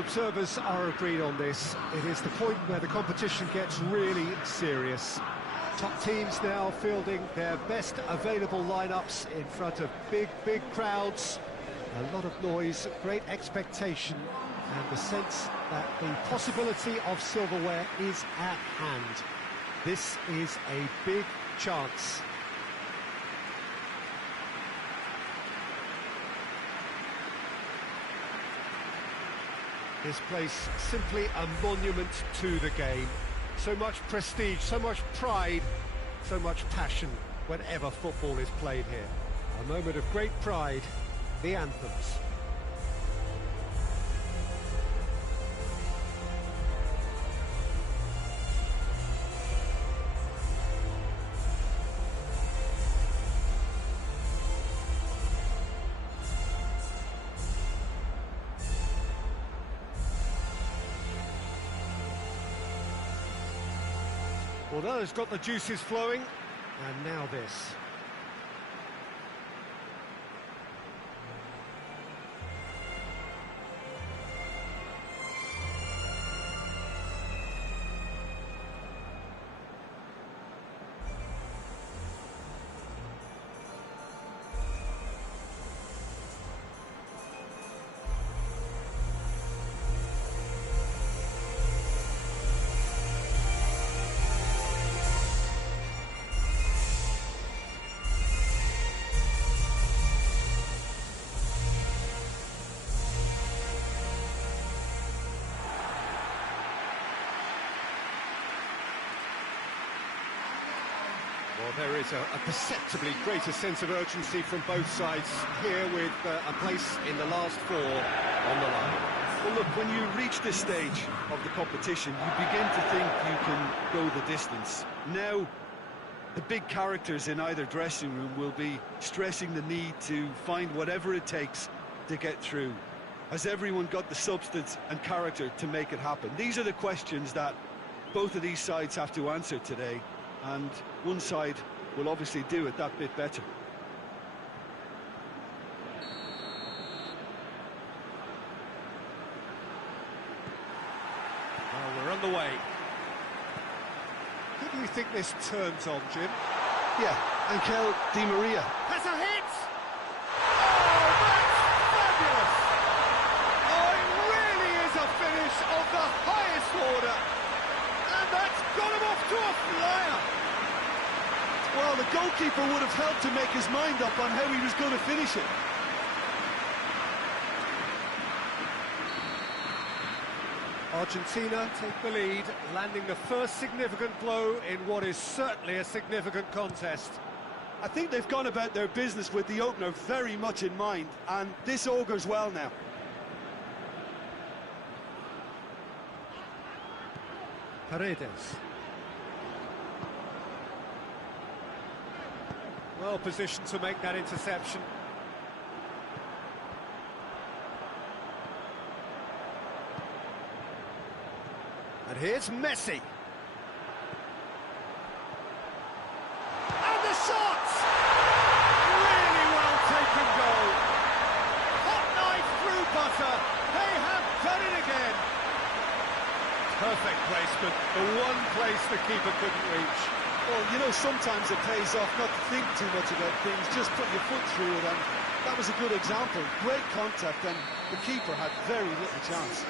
observers are agreed on this. It is the point where the competition gets really serious. Top teams now fielding their best available lineups in front of big crowds. A lot of noise, great expectation, and the sense that the possibility of silverware is at hand. This is a big chance. This place simply a monument to the game. So much prestige, so much pride, so much passion whenever football is played here. A moment of great pride, the anthems. Well, that has got the juices flowing, and now this. Well, there is a perceptibly greater sense of urgency from both sides here, with a place in the last four on the line. Well, look, when you reach this stage of the competition, you begin to think you can go the distance. Now, the big characters in either dressing room will be stressing the need to find whatever it takes to get through. Has everyone got the substance and character to make it happen? These are the questions that both of these sides have to answer today, and one side will obviously do it that bit better. Well, we're on the way. Who do you think this turns on, Jim? Yeah, Angel Di Maria. Has a hit! Oh, that's fabulous! Oh, it really is a finish of the highest order. And that's got him off to a flyer. Well, the goalkeeper would have helped to make his mind up on how he was going to finish it. Argentina take the lead, landing the first significant blow in what is certainly a significant contest. I think they've gone about their business with the opener very much in mind, and this augurs well now. Paredes. Well positioned to make that interception. And here's Messi. And the shot! Really well taken goal. Hot knife through butter. They have done it again. Perfect placement. The one place the keeper couldn't reach. Well, you know, sometimes it pays off not to think too much about things, just put your foot through it, and that was a good example. Great contact, and the keeper had very little chance.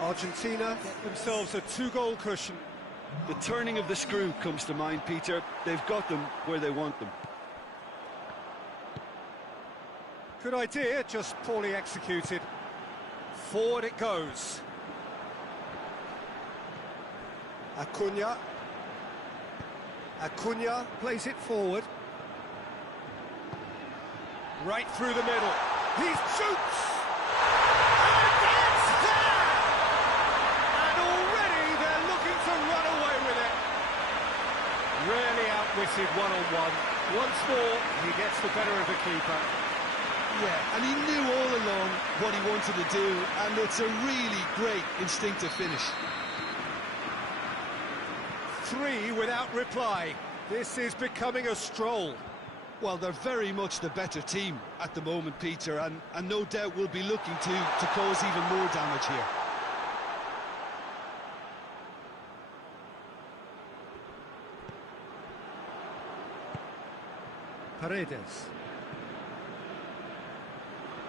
Argentina get themselves a two-goal cushion. The turning of the screw comes to mind, Peter. They've got them where they want them. Good idea, just poorly executed. Forward it goes. Acuna plays it forward. Right through the middle. He shoots! And it's there! And already they're looking to run away with it. Rarely outwitted one-on-one. Once more, he gets the better of the keeper. Yeah, and he knew all along what he wanted to do, and it's a really great instinctive finish. 3 without reply. This is becoming a stroll. Well, they're very much the better team at the moment, Peter, and no doubt will be looking to cause even more damage here. Paredes.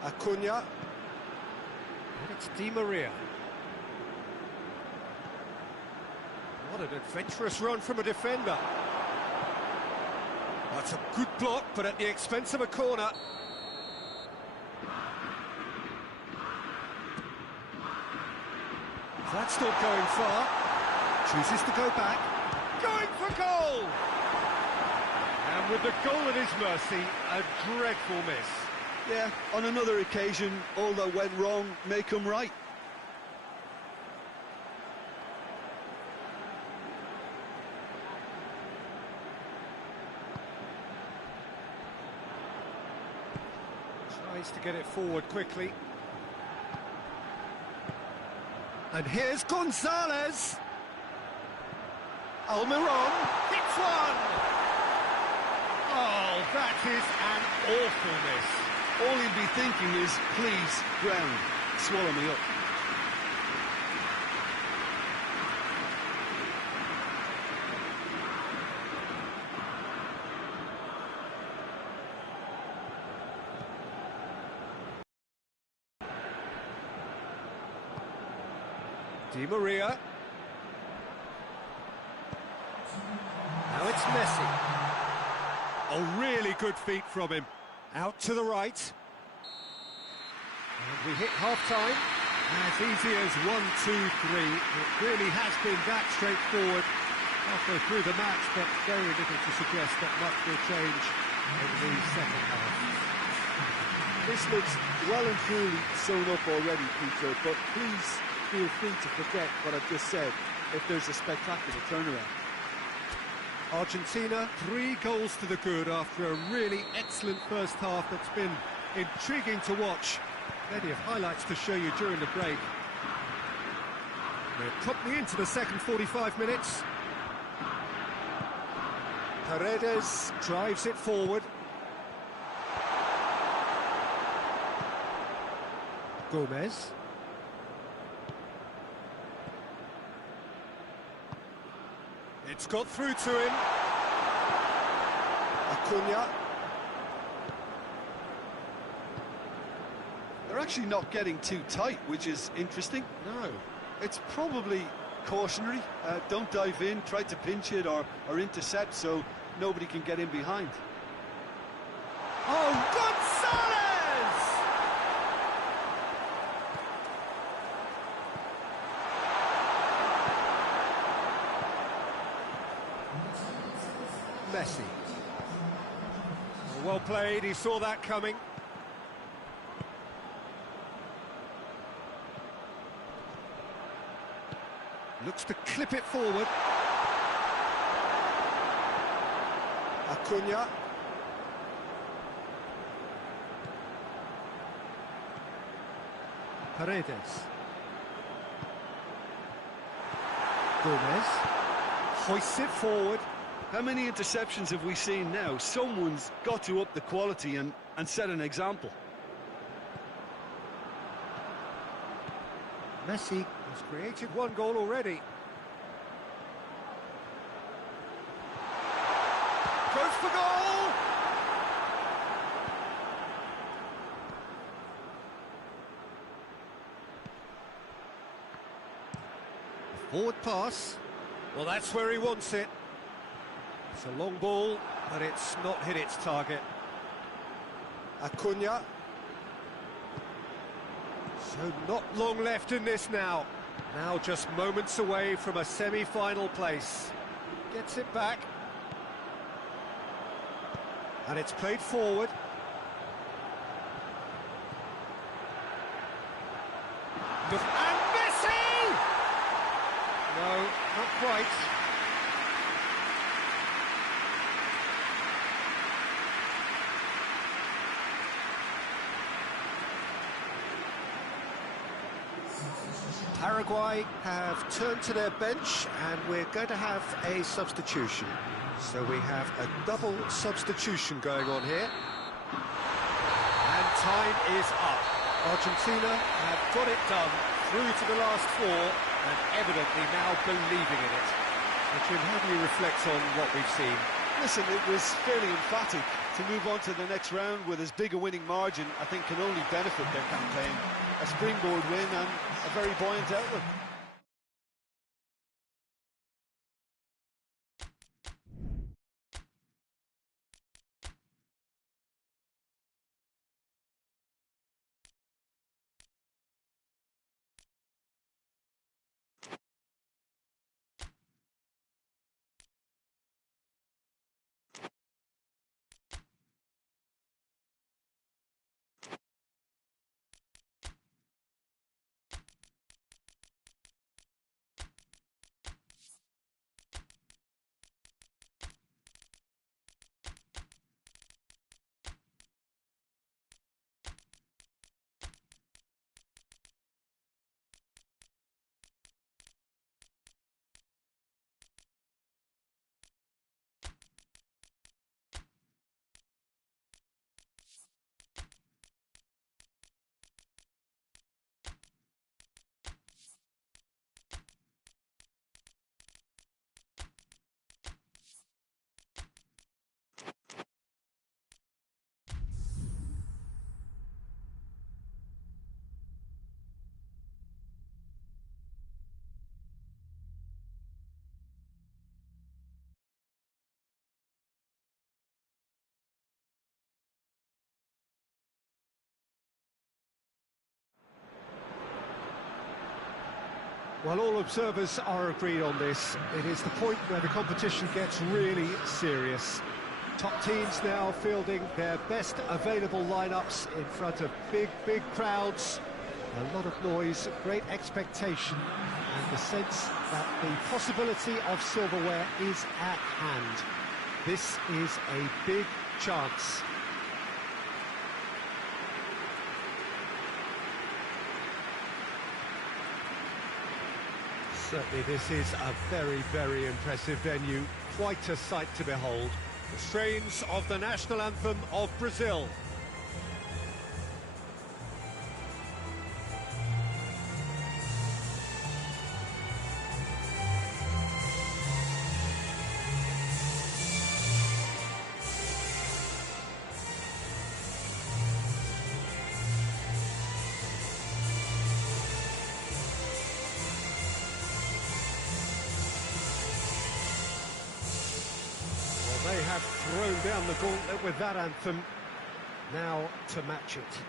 Acuna. And it's Di Maria. What an adventurous run from a defender. That's a good block, but at the expense of a corner. That's not going far. Chooses to go back. Going for goal! And with the goal at his mercy, a dreadful miss. Yeah, on another occasion, all that went wrong may come right. Tries to get it forward quickly. And here's Gonzalez. Almiron hits one. Oh, that is an awful miss. All he'll be thinking is, please, ground, swallow me up. Di Maria. Now it's Messi. A really good feat from him. Out to the right. And we hit half-time. As easy as 1, 2, 3. It really has been that straightforward halfway through the match, but very little to suggest that much will change in the second half. This looks well and truly sewn up already, Peter, but please feel free to forget what I've just said if there's a spectacular turnaround. Argentina, 3 goals to the good after a really excellent first half that's been intriguing to watch. Plenty of highlights to show you during the break. We're promptly into the second 45 minutes. Paredes drives it forward. Gomez. It's got through to him. Acuna. They're actually not getting too tight, which is interesting. No. It's probably cautionary. Don't dive in, try to pinch it or intercept so nobody can get in behind. Oh, Gonzalez! Messi. Well played, he saw that coming. Looks to clip it forward. Acuna. Paredes. Gomez. Hoists it forward. How many interceptions have we seen now? Someone's got to up the quality and set an example. Messi has created 1 goal already. Goes for goal! Forward pass. Well, that's where he wants it. It's a long ball, but it's not hit its target. Acuna. So not long left in this now. Now just moments away from a semi-final place. Gets it back. And it's played forward. And Messi! No, not quite. Paraguay have turned to their bench and we're going to have a substitution. So we have a double substitution going on here. And time is up. Argentina have got it done, through to the last four, and evidently now believing in it. Jim, how do you reflect on what we've seen? Listen, it was fairly emphatic. To move on to the next round with as big a winning margin, I think can only benefit their campaign. A springboard win and a very buoyant outlook. Well, all observers are agreed on this. It is the point where the competition gets really serious. Top teams now fielding their best available lineups in front of big crowds. A lot of noise, great expectation, and the sense that the possibility of silverware is at hand. This is a big chance. Certainly this is a very impressive venue, quite a sight to behold. The strains of the national anthem of Brazil. They have thrown down the gauntlet with that anthem. Now to match it.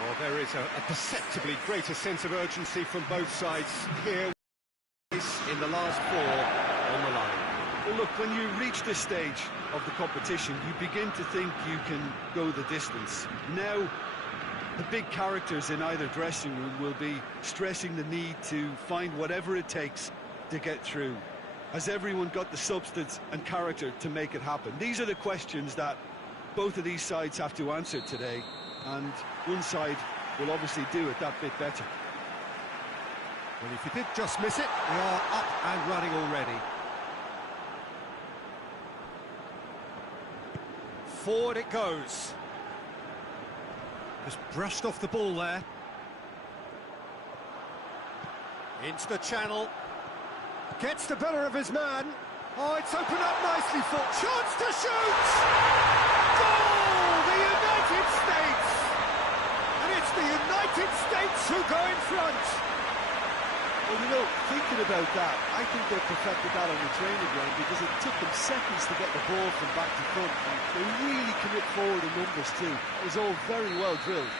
Well, there is a perceptibly greater sense of urgency from both sides here in the last four on the line. Well, look, when you reach this stage of the competition, you begin to think you can go the distance. Now, the big characters in either dressing room will be stressing the need to find whatever it takes to get through. Has everyone got the substance and character to make it happen? These are the questions that both of these sides have to answer today, and one side will obviously do it that bit better. Well, if you did just miss it, we are up and running already. Forward it goes. Just brushed off the ball there. Into the channel. Gets the better of his man. Oh, it's opened up nicely for... Chance to shoot! Goal! The United States! And it's the United States who go in front. Well, you know, thinking about that, I think they perfected that on the training ground because it took them seconds to get the ball from back to front. And they really commit forward in numbers too. It was all very well drilled.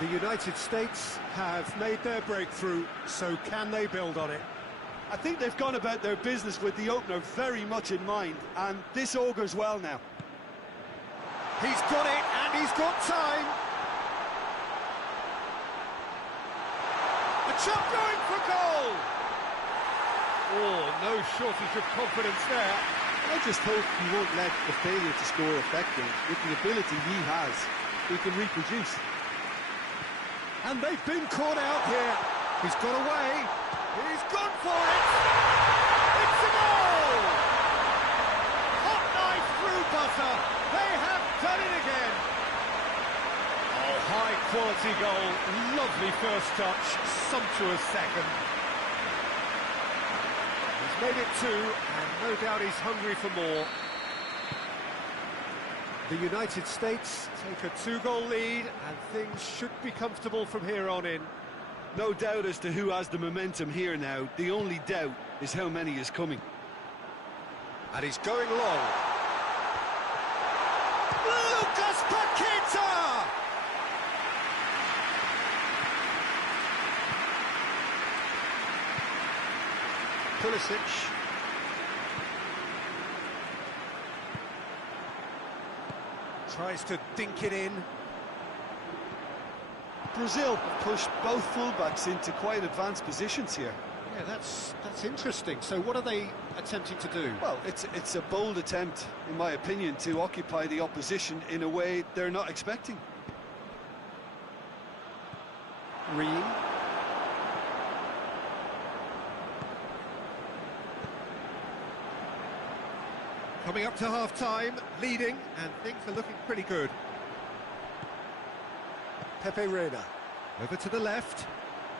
The United States have made their breakthrough, so can they build on it? I think they've gone about their business with the opener very much in mind, and this augurs well now. He's got it, and he's got time. A chop going for goal! Oh, no shortage of confidence there. I just hope he won't let the failure to score affect him. With the ability he has, he can reproduce. And they've been caught out here. He's got away. He's gone for it. It's a goal! Hot knife through butter. They have done it again. Oh, high quality goal. Lovely first touch. Sumptuous second. He's made it two, and no doubt he's hungry for more. The United States take a two-goal lead, and things should be comfortable from here on in. No doubt as to who has the momentum here now. The only doubt is how many is coming. And he's going long. Lucas Paqueta! Pulisic. Tries to dink it in. Brazil pushed both fullbacks into quite advanced positions here. Yeah, that's interesting. So what are they attempting to do? Well, it's a bold attempt, in my opinion, to occupy the opposition in a way they're not expecting. Ream. Coming up to half-time, leading, and things are looking pretty good. Pepe Reina. Over to the left.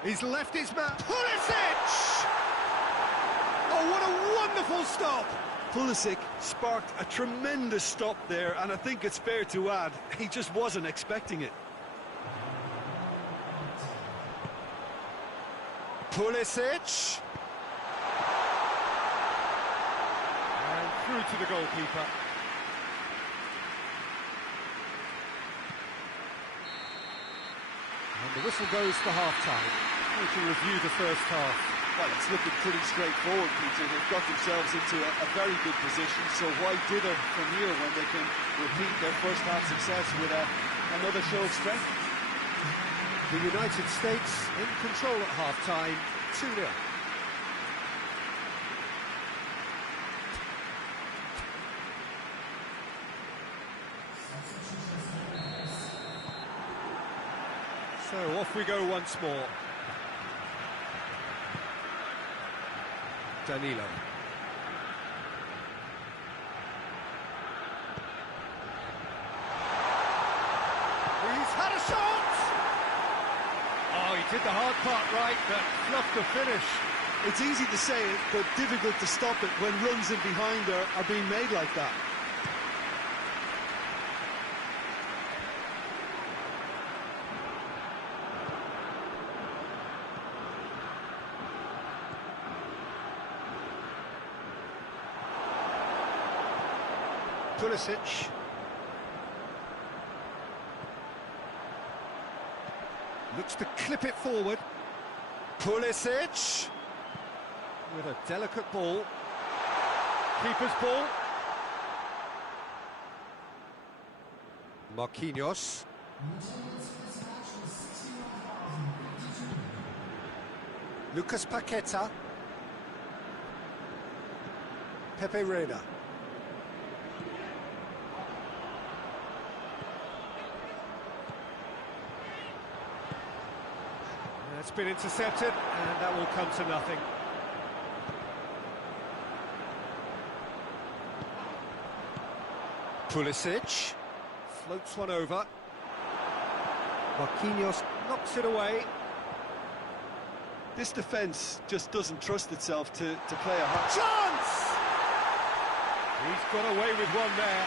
He's left his man. Pulisic! Oh, what a wonderful stop! Pulisic sparked a tremendous stop there, and I think it's fair to add, he just wasn't expecting it. Pulisic! And through to the goalkeeper. And the whistle goes for half-time. We can review the first half. Well, it's looking pretty straightforward, Peter. They've got themselves into a very good position, so why dither from here when they can repeat their first half success with another show of strength? The United States in control at half-time, 2-0. So off we go once more. Danilo. He's had a shot! Oh, he did the hard part right, but fluffed the finish. It's easy to say it, but difficult to stop it when runs in behind are being made like that. Pulisic. Looks to clip it forward. Pulisic. With a delicate ball. Keeper's ball. Marquinhos. Lucas Paqueta. Pepe Reina. It's been intercepted, and that will come to nothing. Pulisic floats one over. Marquinhos knocks it away. This defence just doesn't trust itself to play a hot Chance! He's got away with one there.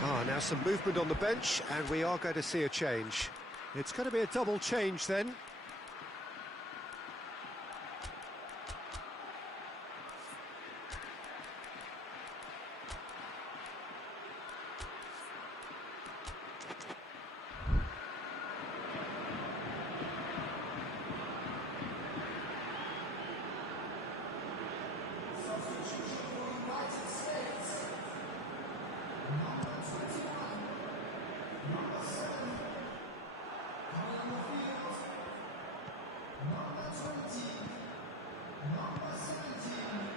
Now some movement on the bench, and we are going to see a change. It's going to be a double change then.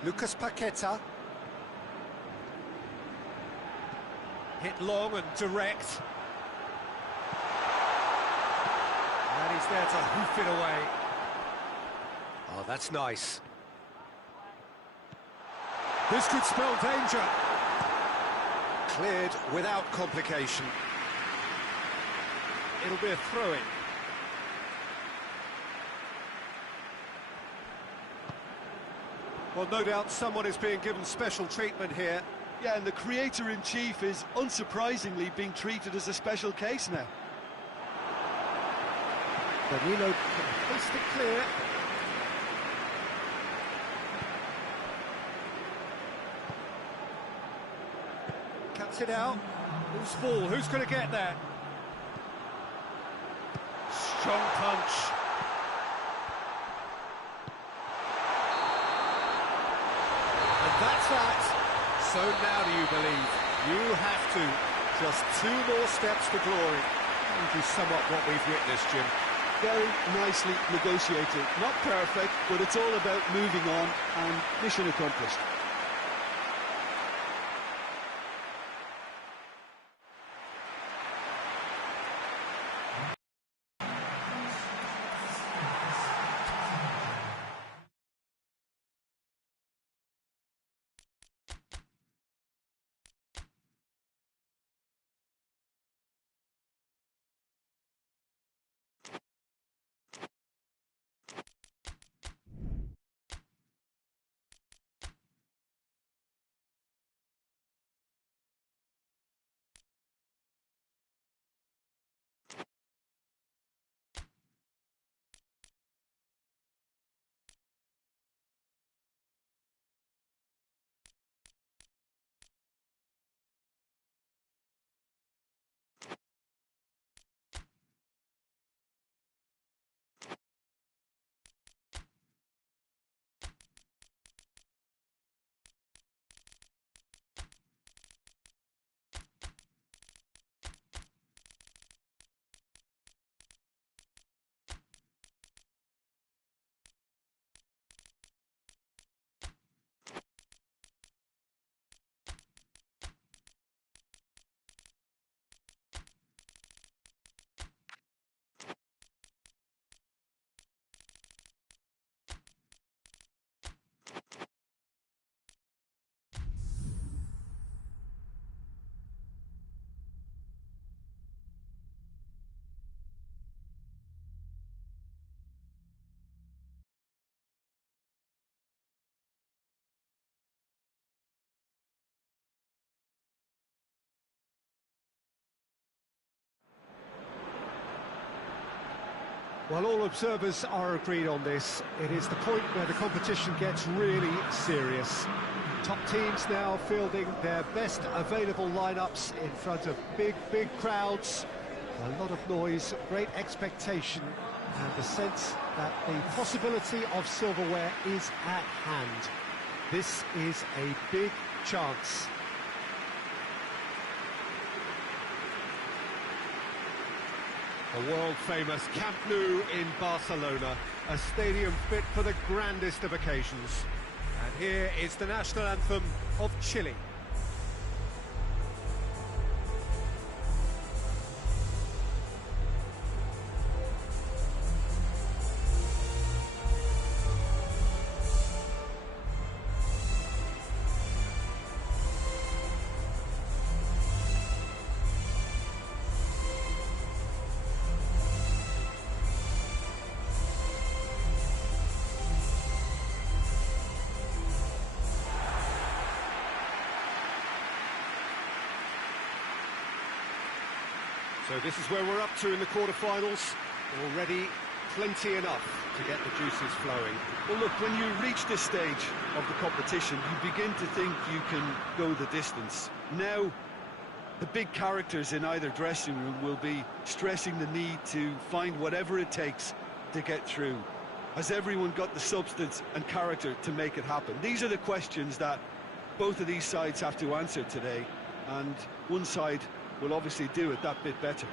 Lucas Paqueta. Hit long and direct. And he's there to hoof it away. Oh, that's nice. This could spell danger. Cleared without complication. It'll be a throw-in. Well, no doubt someone is being given special treatment here. Yeah, and the creator-in-chief is unsurprisingly being treated as a special case now. Danilo can hoist it clear. Cuts it out. Who's ball? Who's going to get there? Strong punch. That's that. So now do you believe? You have to. Just 2 more steps to glory. Which is somewhat what we've witnessed, Jim. Very nicely negotiated. Not perfect, but it's all about moving on and mission accomplished. Well, all observers are agreed on this. It is the point where the competition gets really serious. Top teams now fielding their best available lineups in front of big crowds. A lot of noise, great expectation, and the sense that the possibility of silverware is at hand. This is a big chance. The world-famous Camp Nou in Barcelona, a stadium fit for the grandest of occasions. And here is the national anthem of Chile. So this is where we're up to in the quarterfinals. Already plenty enough to get the juices flowing. Well, look, when you reach this stage of the competition, you begin to think you can go the distance. Now, the big characters in either dressing room will be stressing the need to find whatever it takes to get through. Has everyone got the substance and character to make it happen? These are the questions that both of these sides have to answer today, and one side will obviously do it that bit better.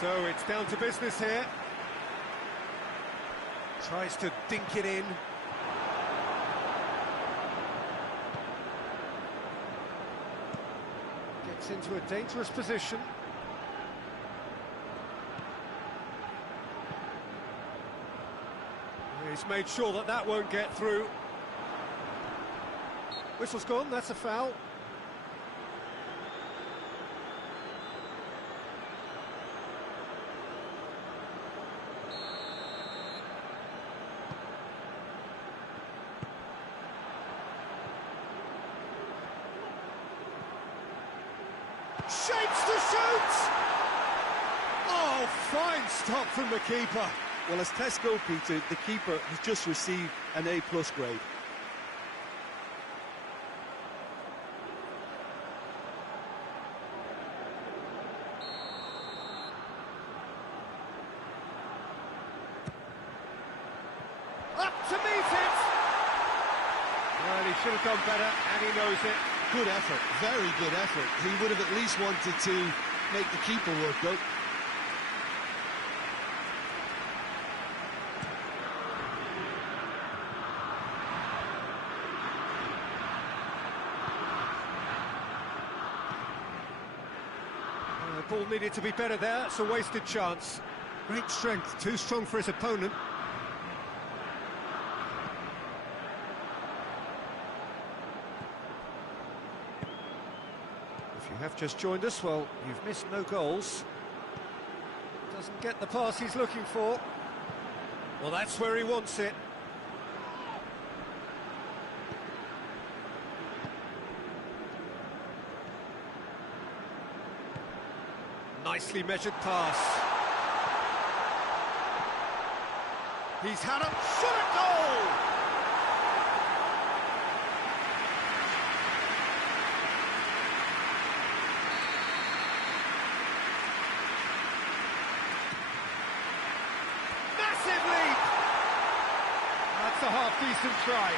So it's down to business here. Tries to dink it in. Gets into a dangerous position. He's made sure that that won't get through. Whistle's gone, that's a foul. Shapes to shoot! Oh, fine stop from the keeper. Well, as tests go, Peter, the keeper has just received an A+ grade. Up to meet it! Well, he should have done better, and he knows it. Good effort, very good effort. He would have at least wanted to make the keeper work, though. The ball needed to be better there, it's a wasted chance. Great strength, too strong for his opponent. If you have just joined us, well, you've missed no goals. Doesn't get the pass he's looking for. Well, that's where he wants it. Nicely measured pass. He's had a shot at goal! Massive leap! That's a half-decent try.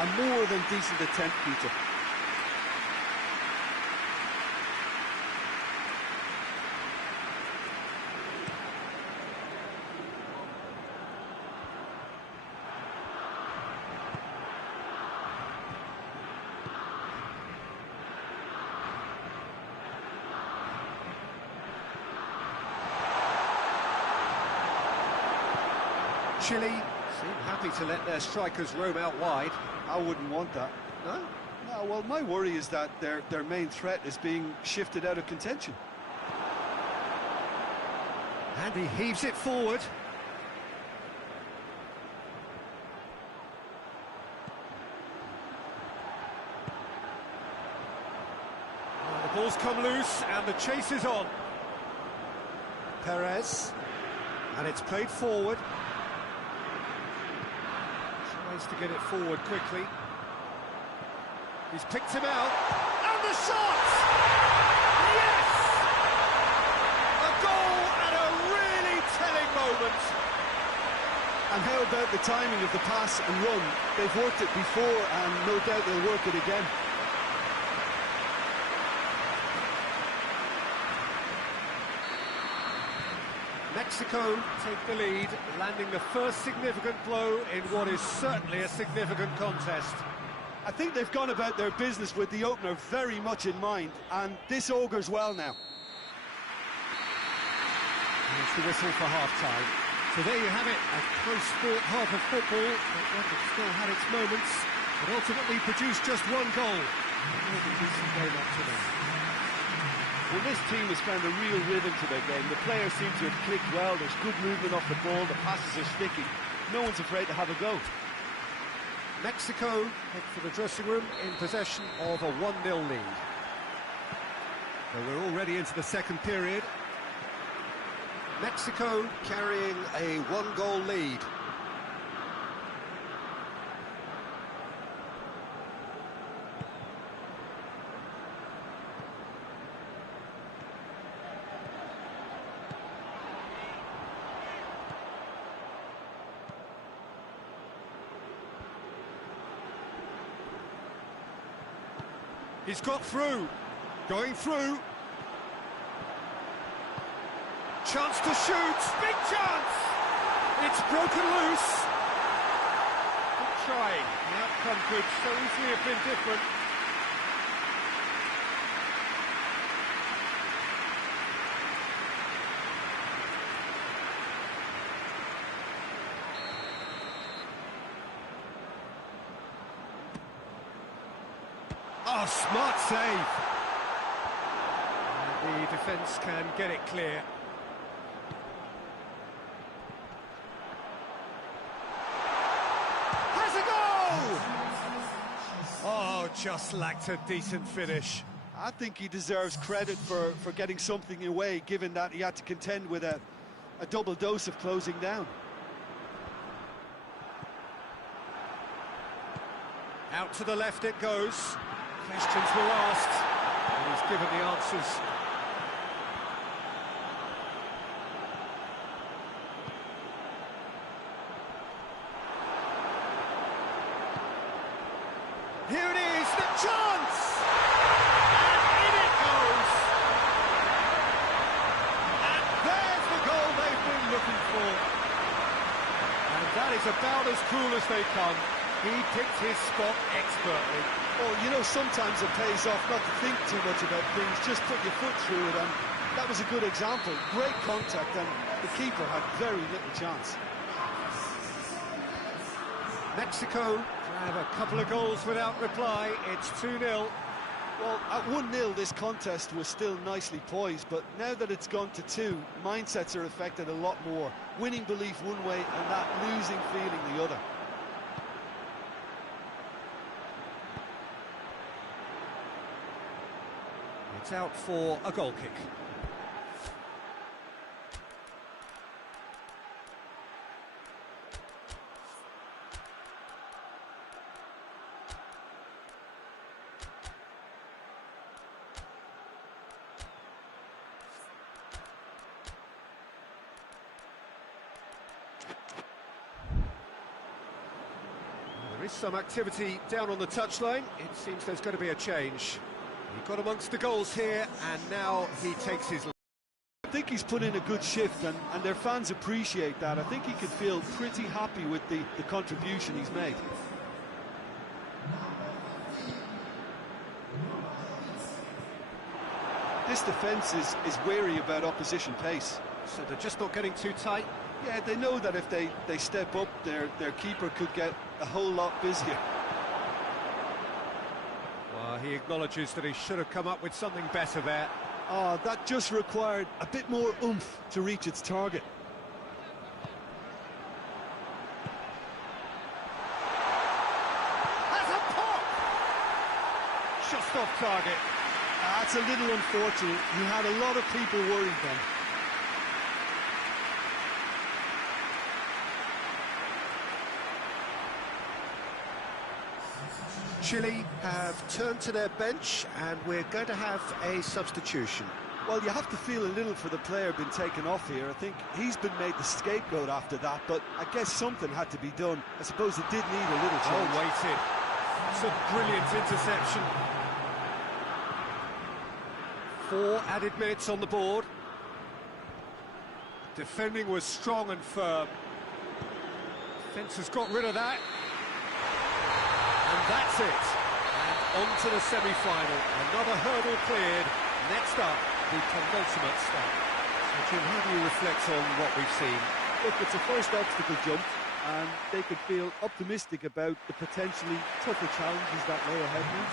A more than decent attempt, Peter. Chile seem happy to let their strikers roam out wide. I wouldn't want that. No? No, well, my worry is that their main threat is being shifted out of contention. And he heaves it forward. Oh, the ball's come loose and the chase is on. Perez. And it's played forward. Tries to get it forward quickly. He's picked him out. And the shot! Yes! A goal at a really telling moment. And how about the timing of the pass and run? They've worked it before and no doubt they'll work it again. Mexico take the lead, landing the first significant blow in what is certainly a significant contest. I think they've gone about their business with the opener very much in mind, and this augurs well now. It's the whistle for half-time. So there you have it, a close-fought half of football, but one that still had its moments, but ultimately produced just one goal. A really decent game up to now. Well, this team has found a real rhythm to their game. The players seem to have clicked well. There's good movement off the ball. The passes are sticky. No one's afraid to have a go. Mexico head for the dressing room in possession of a 1-0 lead. So we're already into the second period. Mexico carrying a 1-goal lead. He's got through, going through. Chance to shoot, big chance! It's broken loose. Good trying. The outcome could so easily have been different. Oh, smart save. And the defence can get it clear. Has a goal! Oh, just lacked a decent finish. I think he deserves credit for getting something away, given that he had to contend with a double dose of closing down. Out to the left it goes. Questions were asked, and he's given the answers. Here it is, the chance! And in it goes! And there's the goal they've been looking for. And that is about as cool as they come. He picked his spot expertly. Well, you know, sometimes it pays off not to think too much about things, just put your foot through it, and that was a good example. Great contact, and the keeper had very little chance. Mexico grab a couple of goals without reply. It's 2-0. Well, at 1-0, this contest was still nicely poised, but now that it's gone to 2, mindsets are affected a lot more. Winning belief one way, and that losing feeling the other. It's out for a goal kick. There is some activity down on the touchline. It seems there's going to be a change. He got amongst the goals here, and now he takes his... I think he's put in a good shift, and their fans appreciate that. I think he could feel pretty happy with the contribution he's made. This defence is wary about opposition pace. So they're just not getting too tight? Yeah, they know that if they step up, their keeper could get a whole lot busier. Well, he acknowledges that he should have come up with something better there. Oh, that just required a bit more oomph to reach its target. Has a pop! Just off target. That's a little unfortunate. You had a lot of people worried then. Chile have turned to their bench, and we're going to have a substitution. Well, you have to feel a little for the player being taken off here. I think he's been made the scapegoat after that, but I guess something had to be done. I suppose it did need a little change. Oh, waited. It's a brilliant interception. 4 added minutes on the board. Defending was strong and firm. Defence has got rid of that. And that's it. And on to the semi-final. Another hurdle cleared. Next up, the penultimate step. So, Jim, how do you reflect on what we've seen? Look, it's a first obstacle jump, and they could feel optimistic about the potentially tougher challenges that lay ahead now.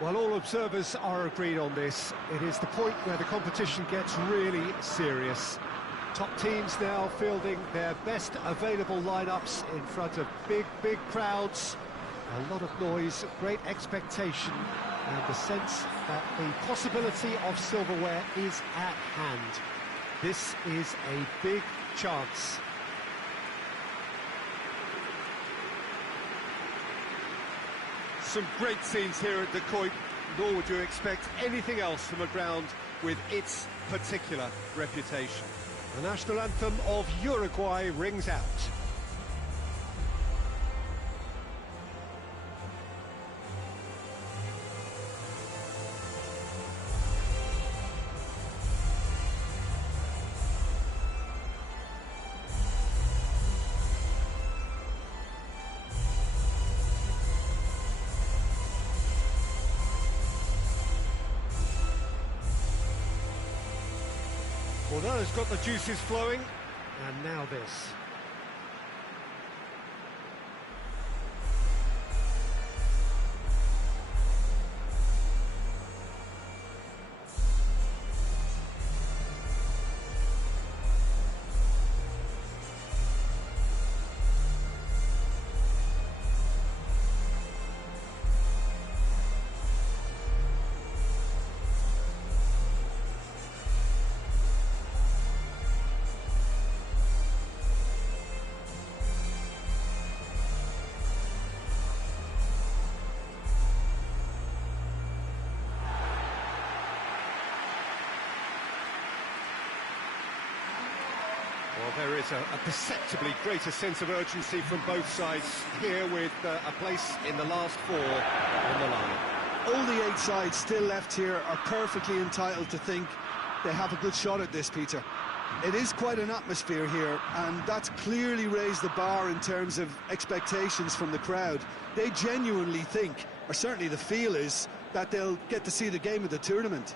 Well, all observers are agreed on this. It is the point where the competition gets really serious. Top teams now fielding their best available lineups in front of big crowds. A lot of noise, great expectation, and the sense that the possibility of silverware is at hand. This is a big chance. Some great scenes here at the Coit, nor would you expect anything else from a ground with its particular reputation. The national anthem of Uruguay rings out. Well, that has got the juices flowing, and now this. Well, there is a perceptibly greater sense of urgency from both sides here, with a place in the last four on the line. All the 8 sides still left here are perfectly entitled to think they have a good shot at this, Peter. It is quite an atmosphere here, and that's clearly raised the bar in terms of expectations from the crowd. They genuinely think, or certainly the feel is, that they'll get to see the game of the tournament.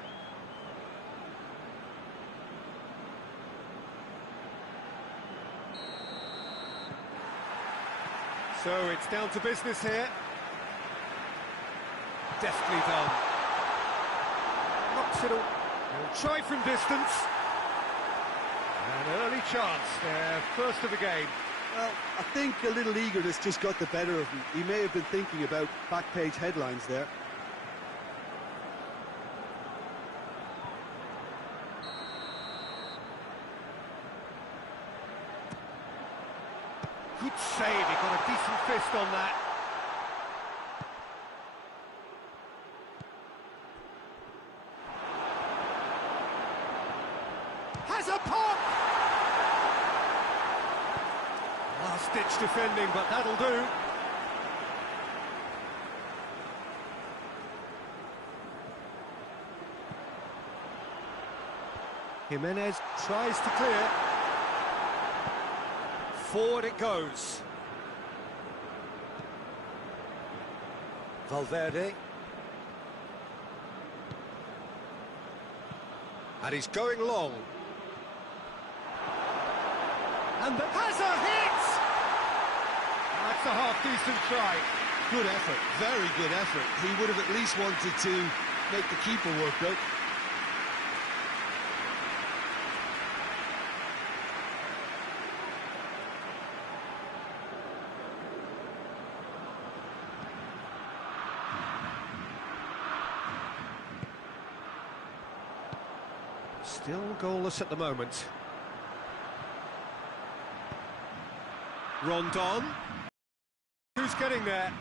So it's down to business here. Deftly done. Knocks it all. He'll try from distance. An early chance there, first of the game. Well, I think a little eagerness just got the better of him. He may have been thinking about back-page headlines there. Good save, he got a decent fist on that. Has a pop! Last-ditch defending, but that'll do. Jimenez tries to clear. Forward it goes. Valverde. And he's going long. And has a hit! That's a half-decent try. Good effort, very good effort. He would have at least wanted to make the keeper work out. Still goalless at the moment. Rondon. Who's getting there?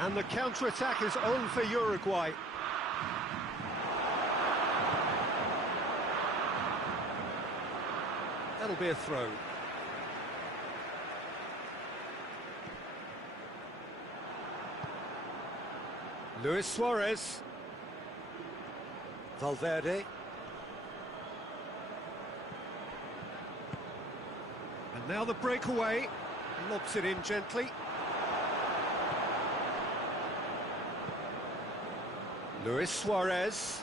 And the counter-attack is on for Uruguay. That'll be a throw. Luis Suarez. Valverde. And now the breakaway. Lobs it in gently. Luis Suarez.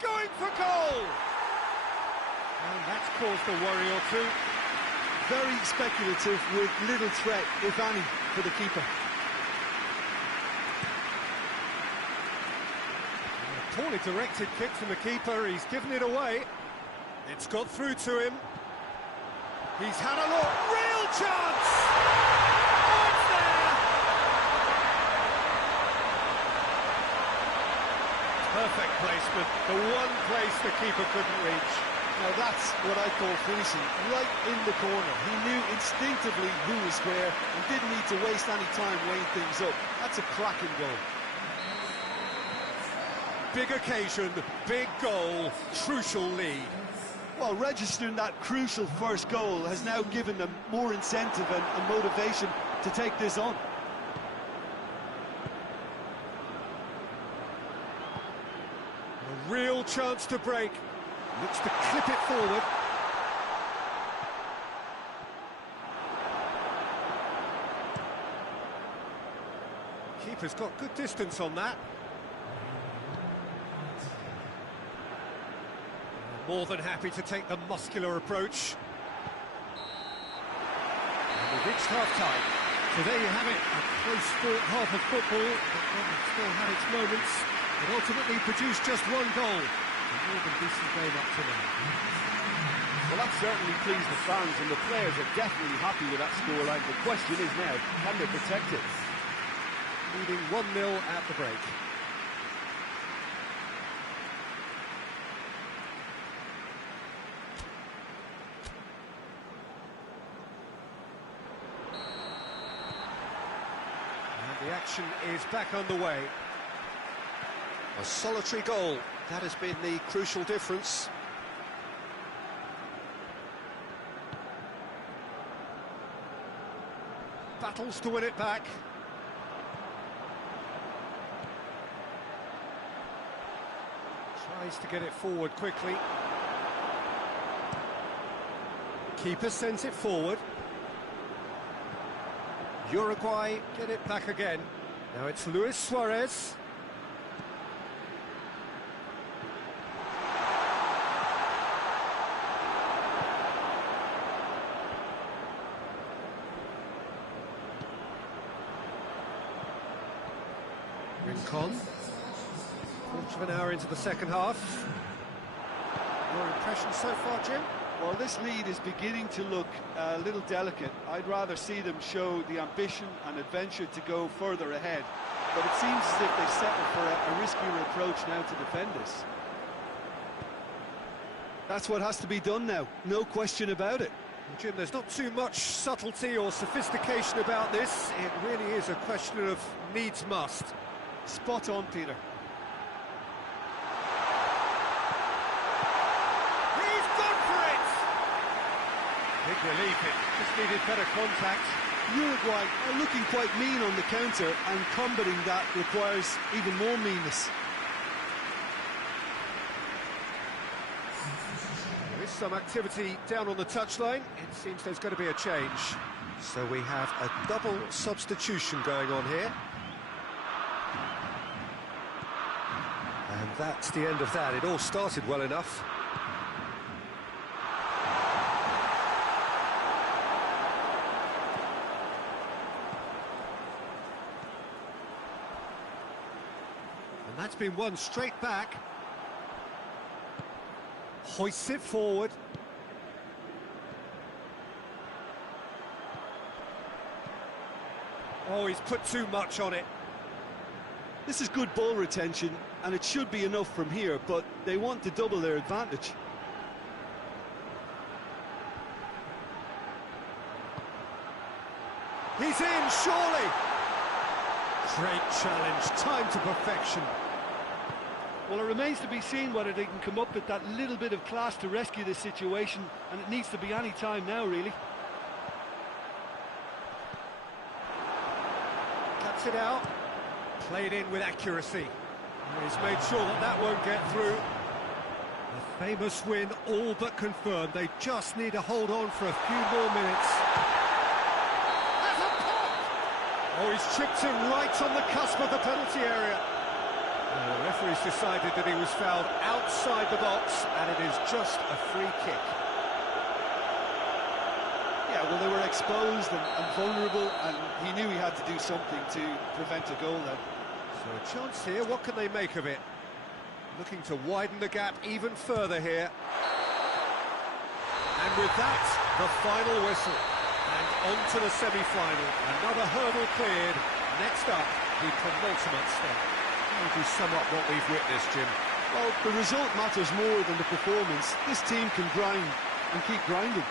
Going for goal! And that's caused a worry or two. very speculative with little threat, if any, for the keeper. A poorly directed kick from the keeper, he's given it away. It's got through to him. He's had a look, real chance! Oh, it's there! Perfect placement, the one place the keeper couldn't reach. Now that's what I call finishing, right in the corner. He knew instinctively who was where and didn't need to waste any time weighing things up. That's a cracking goal. Big occasion, big goal, crucial lead. Well, registering that crucial first goal has now given them more incentive and motivation to take this on. A real chance to break. Looks to clip it forward. Keeper's got good distance on that. More than happy to take the muscular approach. And we've reached half-time. So there you have it, a close-fought half of football, but one that still had its moments, but ultimately produced just one goal. A more than decent game up to now. Well, that certainly pleased the fans, and the players are definitely happy with that scoreline. The question is now, can they protect it? Leading 1-0 at the break. The action is back underway. A solitary goal, that has been the crucial difference. Battles to win it back. Tries to get it forward quickly. Keeper sends it forward. Uruguay get it back again. Now it's Luis Suarez. Rincon. Quarter of an hour into the second half. Your impression so far, Jim? Well, this lead is beginning to look a little delicate. I'd rather see them show the ambition and adventure to go further ahead. But it seems as if they settle for a riskier approach now to defend this. That's what has to be done now, no question about it. Jim, there's not too much subtlety or sophistication about this. It really is a question of needs must. Spot on, Peter. Big relief, it just needed better contact. Uruguay are looking quite mean on the counter, and combating that requires even more meanness. There is some activity down on the touchline. It seems there's going to be a change. So we have a double substitution going on here. And that's the end of that. It all started well enough. That's been won straight back. Hoists it forward. Oh, he's put too much on it. This is good ball retention, and it should be enough from here, but they want to double their advantage. He's in, surely! Great challenge, time to perfection. Well, it remains to be seen whether they can come up with that little bit of class to rescue this situation, and it needs to be any time now, really. Cuts it out, played in with accuracy. He's made sure that that won't get through. A famous win, all but confirmed. They just need to hold on for a few more minutes. That's a pop! Oh, he's chipped him right on the cusp of the penalty area. The referee's decided that he was fouled outside the box, and it is just a free kick. Yeah, Yeah, well, they were exposed and vulnerable, and he knew he had to do something to prevent a goal then. So a chance here, what can they make of it? Looking to widen the gap even further here. And with that, the final whistle. And on to the semi-final. Another hurdle cleared. Next up, the penultimate step. How would you sum up what we've witnessed, Jim? Well, the result matters more than the performance. This team can grind and keep grinding.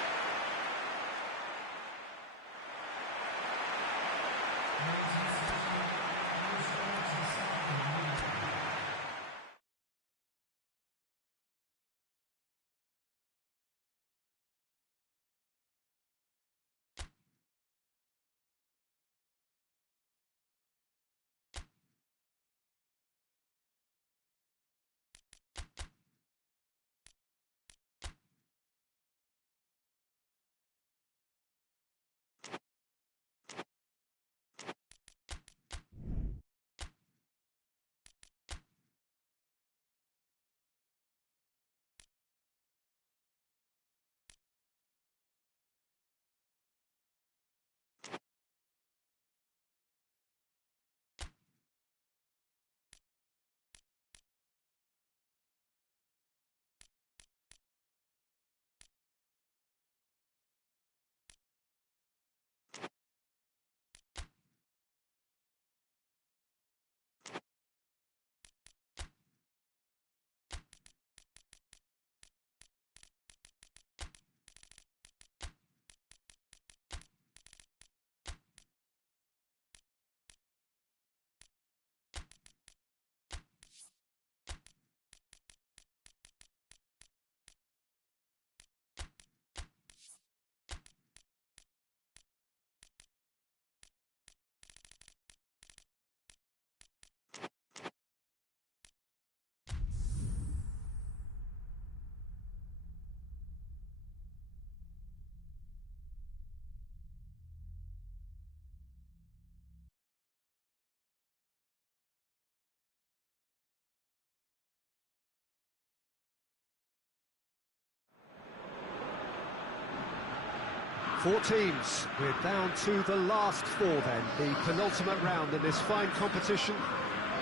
Four teams. We're down to the last four then, the penultimate round in this fine competition.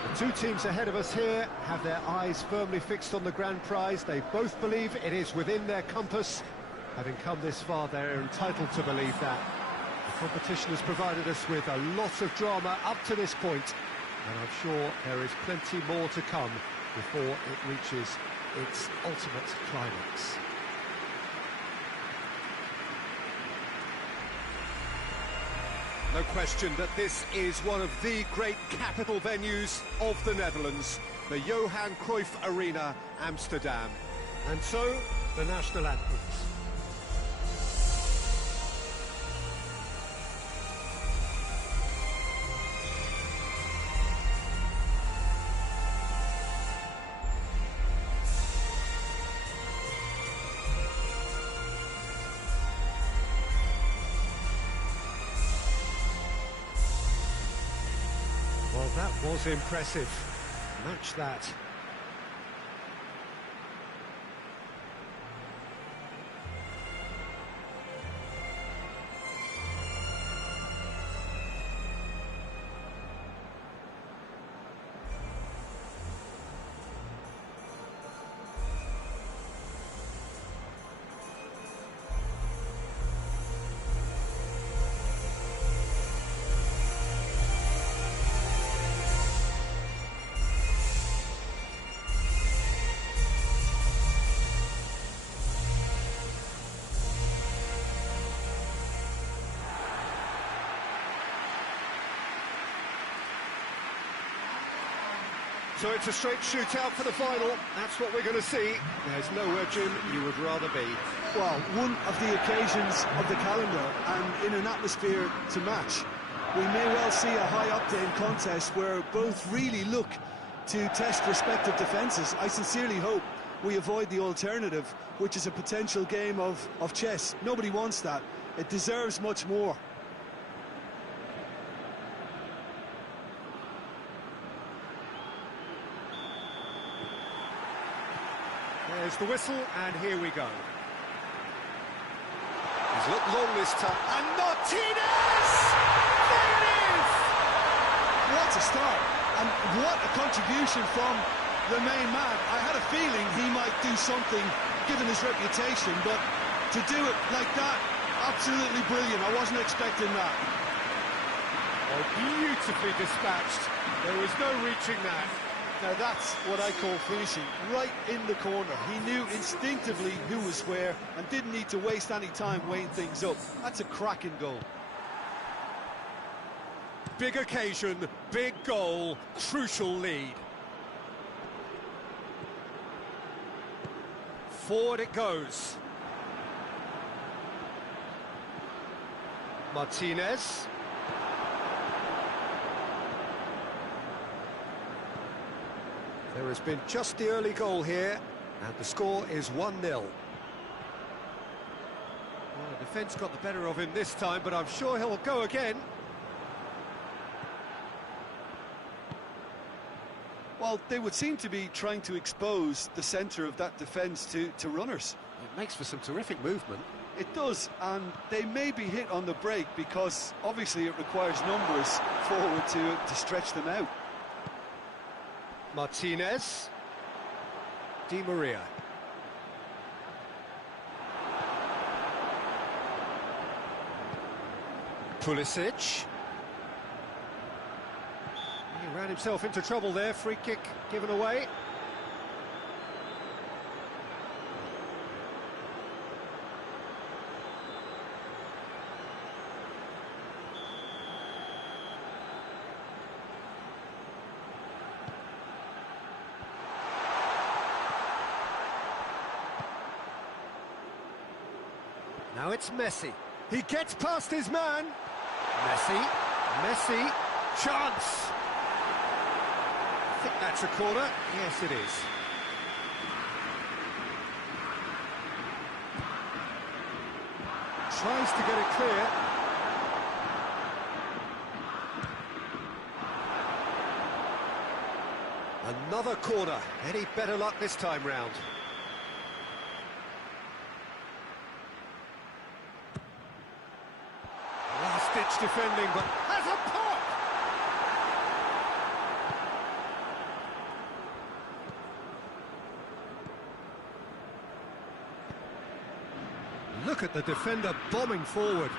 The two teams ahead of us here have their eyes firmly fixed on the grand prize. They both believe it is within their compass. Having come this far, they're entitled to believe that. The competition has provided us with a lot of drama up to this point, and I'm sure there is plenty more to come before it reaches its ultimate climax. No question that this is one of the great capital venues of the Netherlands, the Johan Cruyff Arena, Amsterdam. And so, the national anthems. Well, that was impressive. Match that. So it's a straight shootout for the final. That's what we're going to see. There's nowhere, Jim, you would rather be. Well, one of the occasions of the calendar, and in an atmosphere to match. We may well see a high-octane contest where both really look to test respective defences. I sincerely hope we avoid the alternative, which is a potential game of chess. Nobody wants that. It deserves much more. There's the whistle, and here we go. He's looked long this time. And Martinez! There it is! What a start, and what a contribution from the main man. I had a feeling he might do something, given his reputation, but to do it like that, absolutely brilliant. I wasn't expecting that. Oh, beautifully dispatched. There was no reaching that. Now that's what I call finishing, right in the corner. He knew instinctively who was where and didn't need to waste any time weighing things up. That's a cracking goal. Big occasion, big goal, crucial lead. Forward it goes. Martinez. There has been just the early goal here, and the score is 1-0. Well, the defence got the better of him this time, but I'm sure he'll go again. Well, they would seem to be trying to expose the centre of that defence to runners. It makes for some terrific movement. It does, and they may be hit on the break because obviously it requires numbers forward to stretch them out. Martinez. Di Maria. Pulisic. He ran himself into trouble there, free kick given away. Now it's Messi. He gets past his man. Messi, chance! I think that's a corner. Yes, it is. Tries to get it clear. Another corner. Any better luck this time round? Last-ditch defending, but has a pop! Look at the defender bombing forward.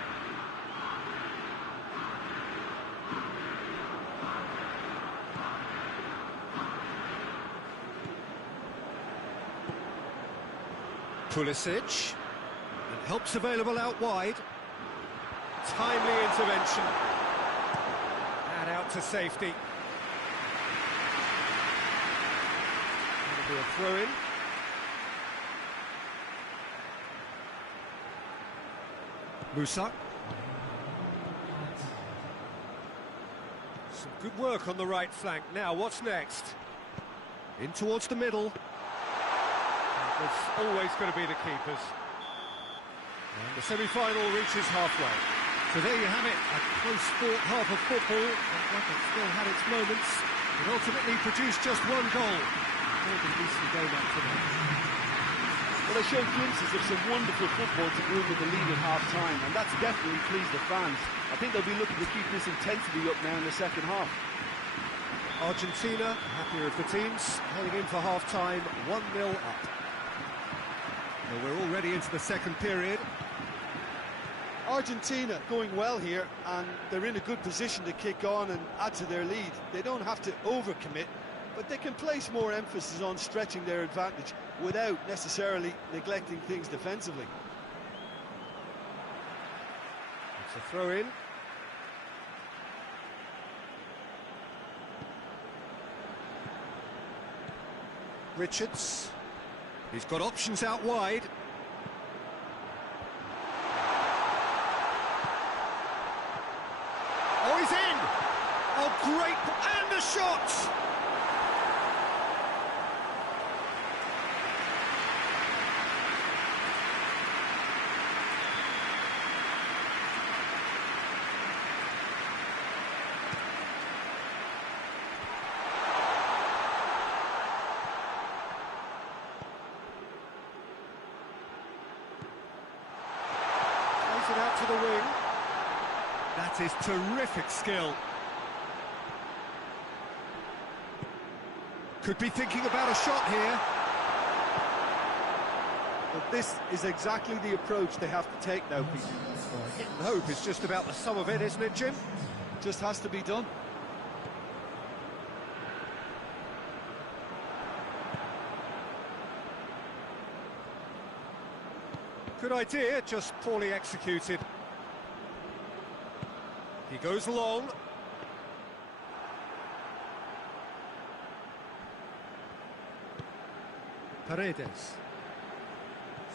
Pulisic, and help's available out wide. Timely intervention. And out to safety. That'll be a throw-in. Musa. Some good work on the right flank. Now, what's next? In towards the middle. It's always going to be the keepers. And the semi-final reaches halfway. So there you have it, a close-fought half of football, and one that still had its moments, but ultimately produced just one goal. Very decent game up to that. Well, they showed glimpses of some wonderful football to move with the lead at half-time, and that's definitely pleased the fans. I think they'll be looking to keep this intensity up now in the second half. Argentina, happier of the teams, heading in for half-time, 1-0 up. Well, we're already into the second period. Argentina going well here, and they're in a good position to kick on and add to their lead. They don't have to overcommit, but they can place more emphasis on stretching their advantage without necessarily neglecting things defensively. It's a throw-in. Richards. He's got options out wide. Oh, he's in! Oh, great! And a shot! to the wing. That is terrific skill. Could be thinking about a shot here. But this is exactly the approach they have to take now, Peter. Hitting hope is just about the sum of it, isn't it, Jim? Just has to be done. Good idea, just poorly executed. He goes long. Paredes.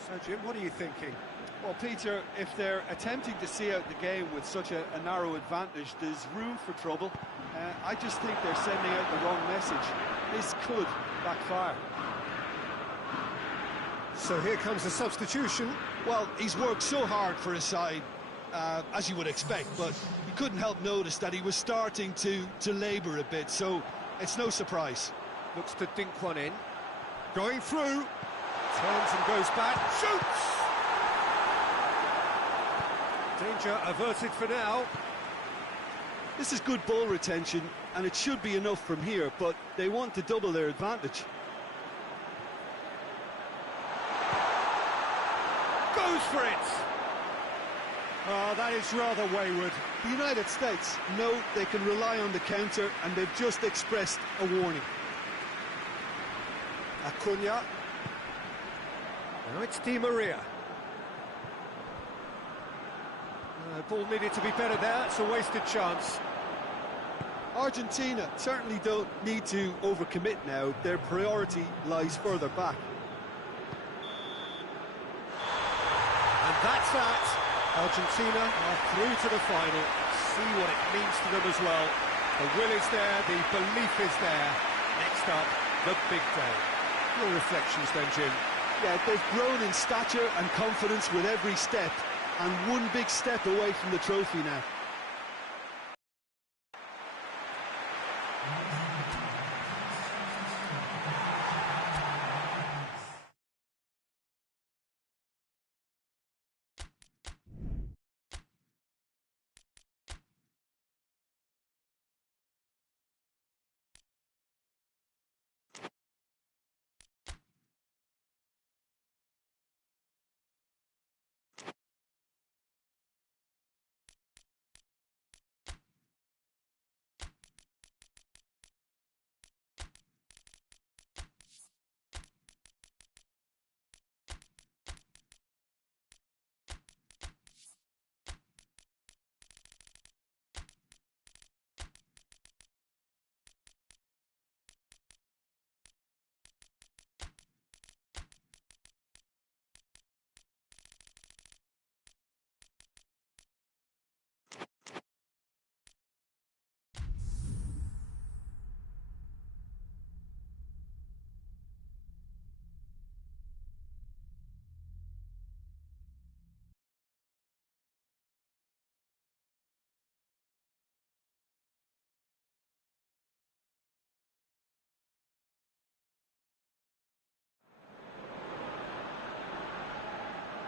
So, Jim, what are you thinking? Well, Peter, if they're attempting to see out the game with such a narrow advantage, there's room for trouble. I just think they're sending out the wrong message. This could backfire. So here comes the substitution. Well, he's worked so hard for his side, as you would expect, but you couldn't help notice that he was starting to labour a bit, so it's no surprise. Looks to dink one in. Going through. Turns and goes back. Shoots! Danger averted for now. This is good ball retention, and it should be enough from here, but they want to double their advantage. Goes for it! Oh, that is rather wayward. The United States know they can rely on the counter, and they've just expressed a warning. Acuna. Now it's Di Maria. Ball needed to be better there. It's a wasted chance. Argentina certainly don't need to overcommit now. Their priority lies further back. And that's that. Argentina are through to the final. See what it means to them as well. The will is there, the belief is there. Next up, the big day. Your reflections then, Jim? Yeah, they've grown in stature and confidence with every step, and one big step away from the trophy now.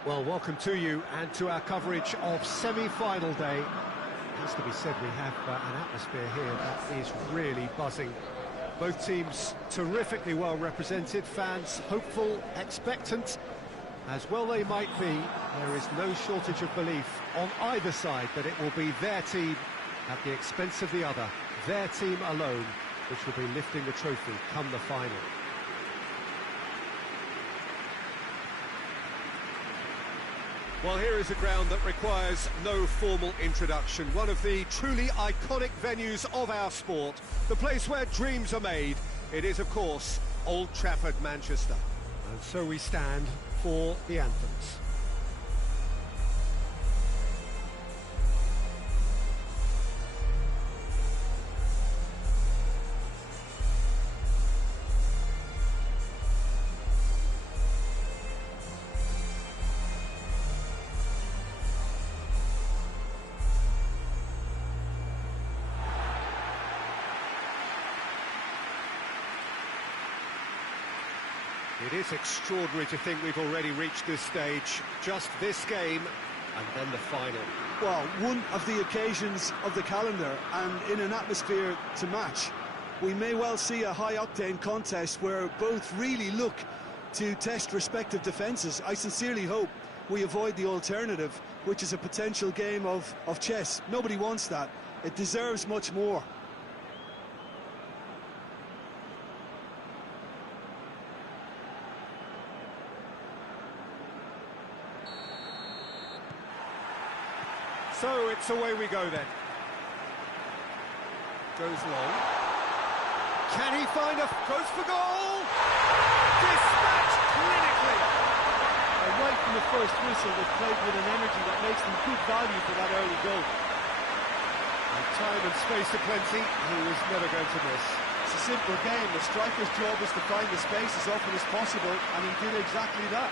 Well, welcome to you and to our coverage of semi-final day. It has to be said, we have an atmosphere here that is really buzzing. Both teams terrifically well represented, fans hopeful, expectant. As well they might be, there is no shortage of belief on either side that it will be their team at the expense of the other, their team alone, which will be lifting the trophy come the final. Well, here is a ground that requires no formal introduction. One of the truly iconic venues of our sport. The place where dreams are made. It is, of course, Old Trafford, Manchester. And so we stand for the anthems. It is extraordinary to think we've already reached this stage. Just this game, and then the final. Well, one of the occasions of the calendar, and in an atmosphere to match. We may well see a high-octane contest where both really look to test respective defences. I sincerely hope we avoid the alternative, which is a potential game of chess. Nobody wants that. It deserves much more. So it's away we go then. Goes long. Can he find goes for goal? Dispatched clinically. And right from the first whistle, they've played with an energy that makes them good value for that early goal. And time and space aplenty, he was never going to miss. It's a simple game. The striker's job is to find the space as often as possible, and he did exactly that.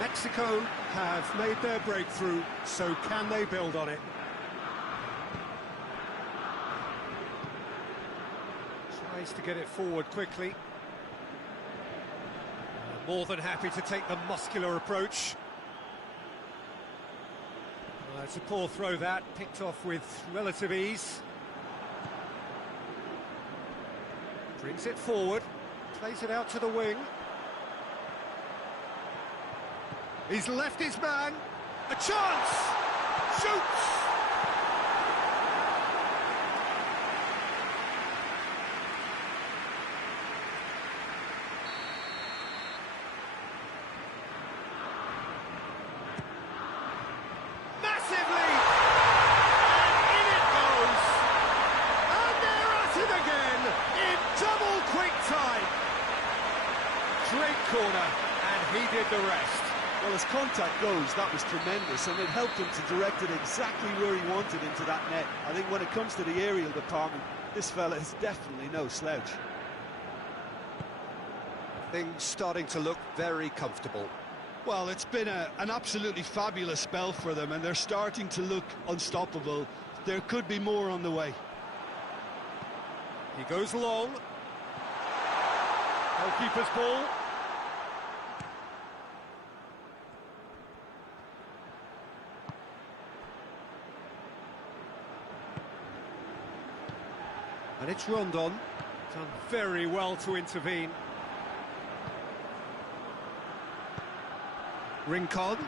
Mexico have made their breakthrough, so can they build on it? Tries to get it forward quickly. More than happy to take the muscular approach. It's a poor throw that, picked off with relative ease. Brings it forward, plays it out to the wing. He's left his man, a chance! Shoots! Massive lead! And in it goes! And they're at it again, in double quick time! Great corner, and he did the rest. Well, as contact goes, that was tremendous, and it helped him to direct it exactly where he wanted into that net. I think when it comes to the aerial department, this fella is definitely no slouch. Things starting to look very comfortable. Well, it's been an absolutely fabulous spell for them, and they're starting to look unstoppable. There could be more on the way. He goes long. Goalkeeper's ball. And it's Rondon, done very well to intervene. Rincon.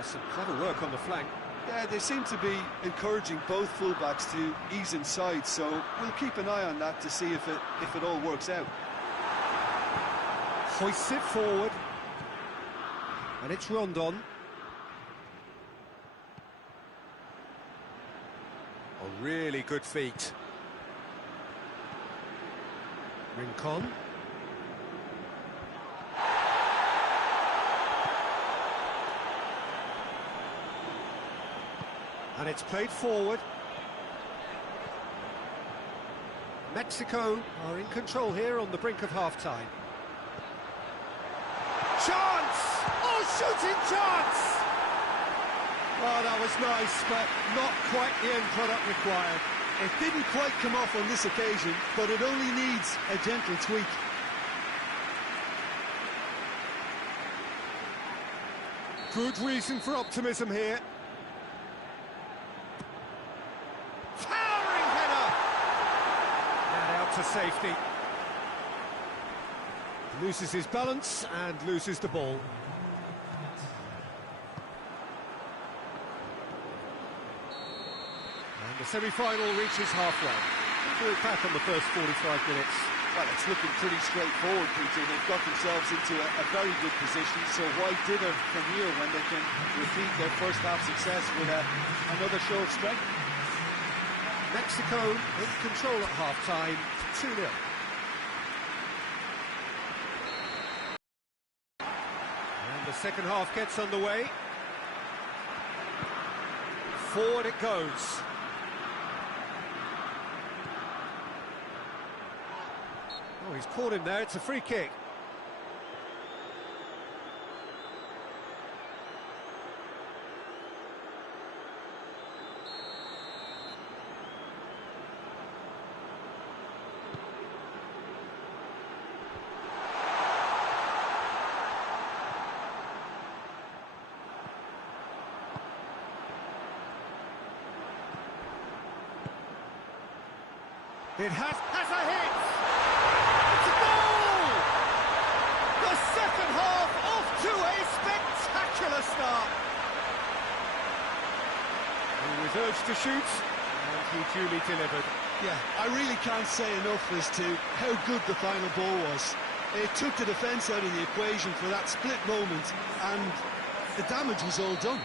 Some clever work on the flank. Yeah, they seem to be encouraging both fullbacks to ease inside, so we'll keep an eye on that to see if it all works out. Hoists it forward. And it's Rondon. Oh, really good feet. Rincon. And it's played forward. Mexico are in control here on the brink of half-time. Chance! Oh, shooting chance! Oh, that was nice, but not quite the end product required. It didn't quite come off on this occasion, but it only needs a gentle tweak. Good reason for optimism here. Towering header! And out to safety. Loses his balance and loses the ball. And the semi-final reaches halfway. We'll look back on the first 45 minutes. Well, it's looking pretty straightforward, Peter. They've got themselves into a very good position, so why dither from here when they can repeat their first half success with another show of strength? Mexico in control at half-time, 2-0. And the second half gets underway. Forward it goes. Oh, he's caught him there, it's a free kick. It has a hit! It's a goal! The second half off to a spectacular start. He was urged to shoot, and he duly delivered. Yeah, I really can't say enough as to how good the final ball was. It took the defence out of the equation for that split moment, and the damage was all done.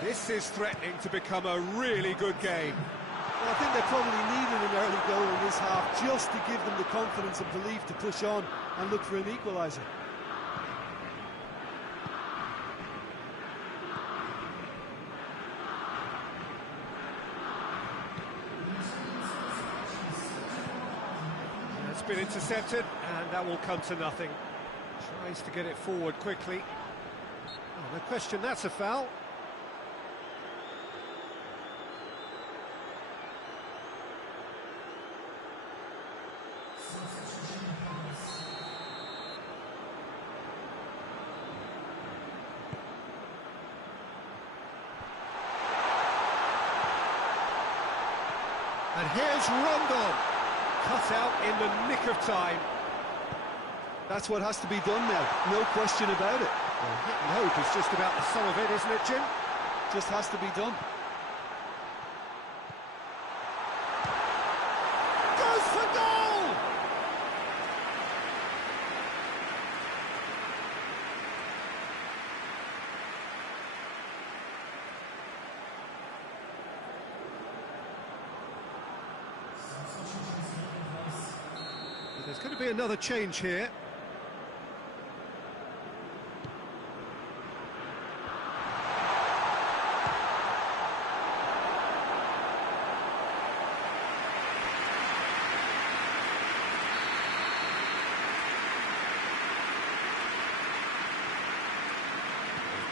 This is threatening to become a really good game. Well, I think they probably needed an early goal in this half just to give them the confidence and belief to push on and look for an equaliser. It's been intercepted, and that will come to nothing. Tries to get it forward quickly. Oh, no question, that's a foul. And here's Rondon, cut out in the nick of time. That's what has to be done now, no question about it. Well, hit and hope is just about the sum of it, isn't it, Jim? Just has to be done. Goes for goal! There's going to be another change here.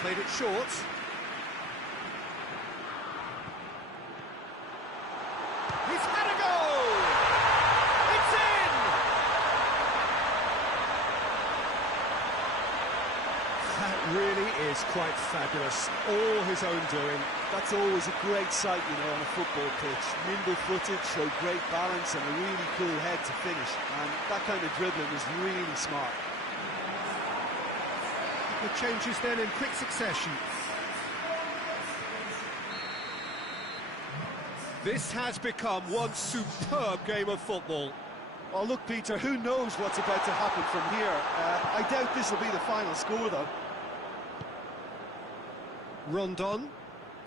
Played it short. He's had a goal! It's in! That really is quite fabulous. All his own doing. That's always a great sight, you know, on a football pitch. Nimble-footed, showed great balance and a really cool head to finish. And that kind of dribbling is really smart. The changes then in quick succession. This has become one superb game of football. Oh, look, Peter, who knows what's about to happen from here? I doubt this will be the final score, though. Rondon,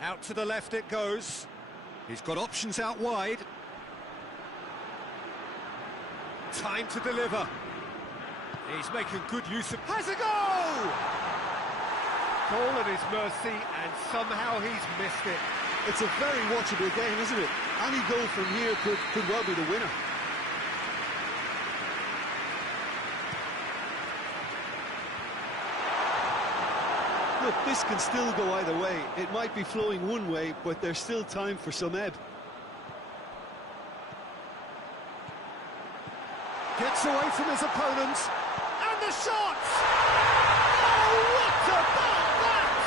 out to the left it goes. He's got options out wide. Time to deliver. He's making good use of... Has a goal! Goal at his mercy, and somehow he's missed it. It's a very watchable game, isn't it? Any goal from here could well be the winner. Look, this can still go either way. It might be flowing one way, but there's still time for some ebb. Gets away from his opponents. And the shot! Oh, what about that?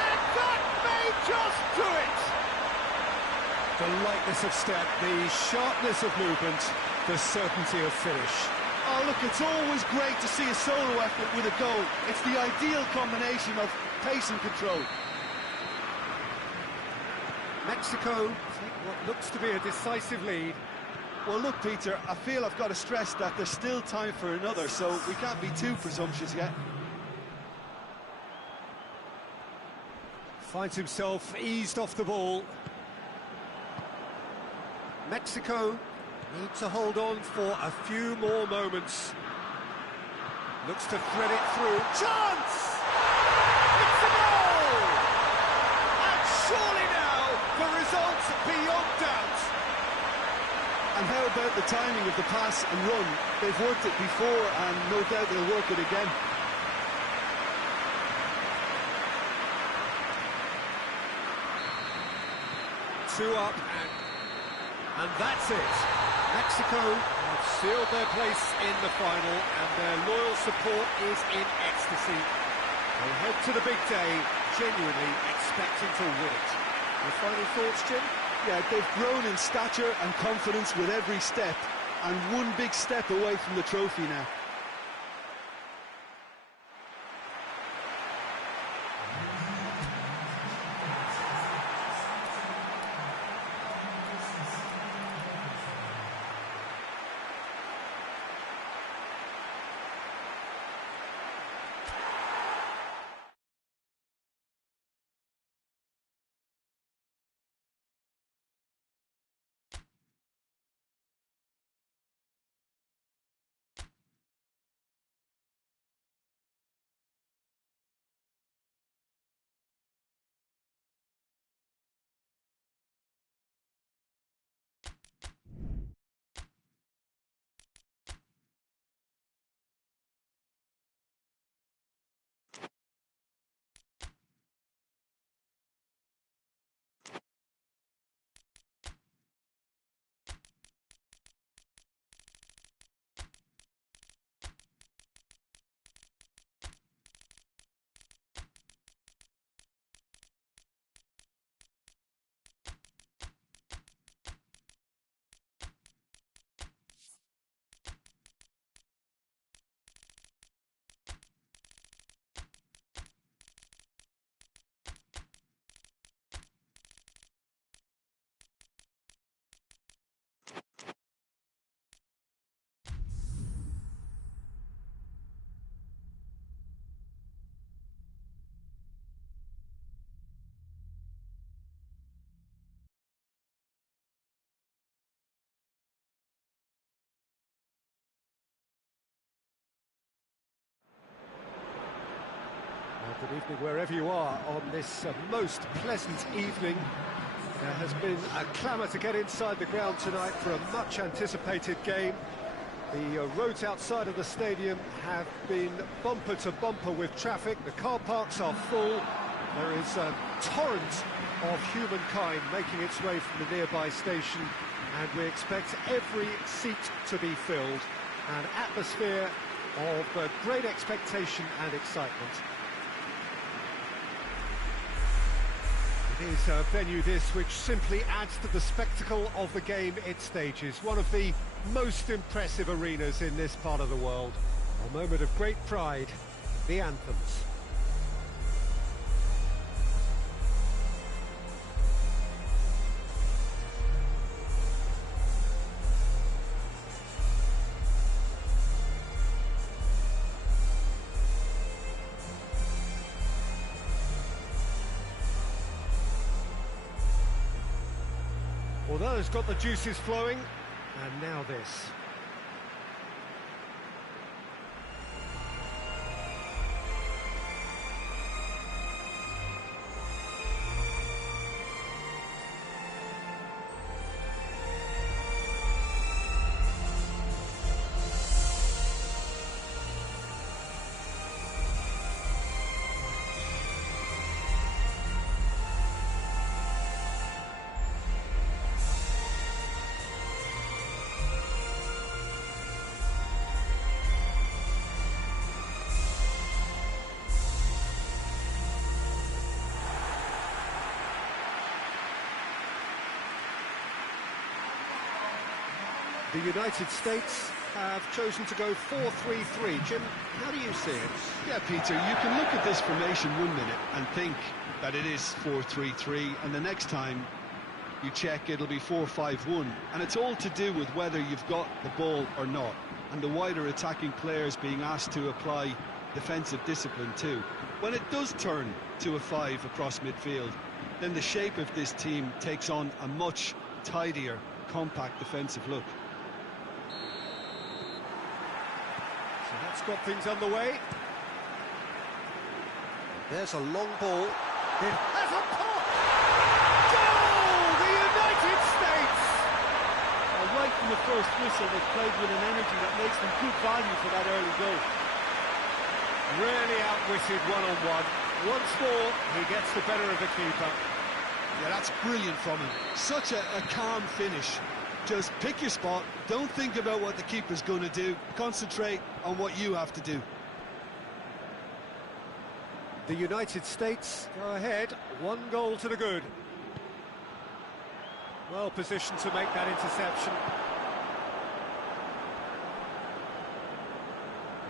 And that may just do it! The lightness of step, the sharpness of movement, the certainty of finish. Oh, look, it's always great to see a solo effort with a goal. It's the ideal combination of pace and control. Mexico take what looks to be a decisive lead. Well, look, Peter, I feel I've got to stress that there's still time for another, so we can't be too presumptuous yet. Finds himself eased off the ball. Mexico need to hold on for a few more moments. Looks to thread it through. Chance! It's a goal! And surely now, the result's beyond doubt. And how about the timing of the pass and run? They've worked it before, and no doubt they'll work it again. Two up, and that's it. Mexico have sealed their place in the final, and their loyal support is in ecstasy. They head to the big day, genuinely expecting to win it. Your final thoughts, Jim? Yeah, they've grown in stature and confidence with every step, and one big step away from the trophy now. Good evening wherever you are on this most pleasant evening. There has been a clamour to get inside the ground tonight for a much anticipated game. The roads outside of the stadium have been bumper to bumper with traffic. The car parks are full. There is a torrent of humankind making its way from the nearby station, and we expect every seat to be filled. An atmosphere of great expectation and excitement. It is a venue this which simply adds to the spectacle of the game it stages. One of the most impressive arenas in this part of the world. A moment of great pride, the anthems. Well, that has got the juices flowing, and now this. The United States have chosen to go 4-3-3. Jim, how do you see it? Yeah, Peter, you can look at this formation 1 minute and think that it is 4-3-3, and the next time you check, it'll be 4-5-1. And it's all to do with whether you've got the ball or not, and the wider attacking players being asked to apply defensive discipline too. When it does turn to a 5 across midfield, then the shape of this team takes on a much tidier, compact defensive look. So that's got things underway. There's a long ball. It has a pop! Goal! The United States! Right from the first whistle, they've played with an energy that makes them good value for that early goal. Really outwitted one-on-one. Once more, he gets the better of the keeper. Yeah, that's brilliant from him. Such a calm finish. Just pick your spot, don't think about what the keeper's going to do, concentrate on what you have to do. The United States go ahead, 1 goal to the good. Well positioned to make that interception.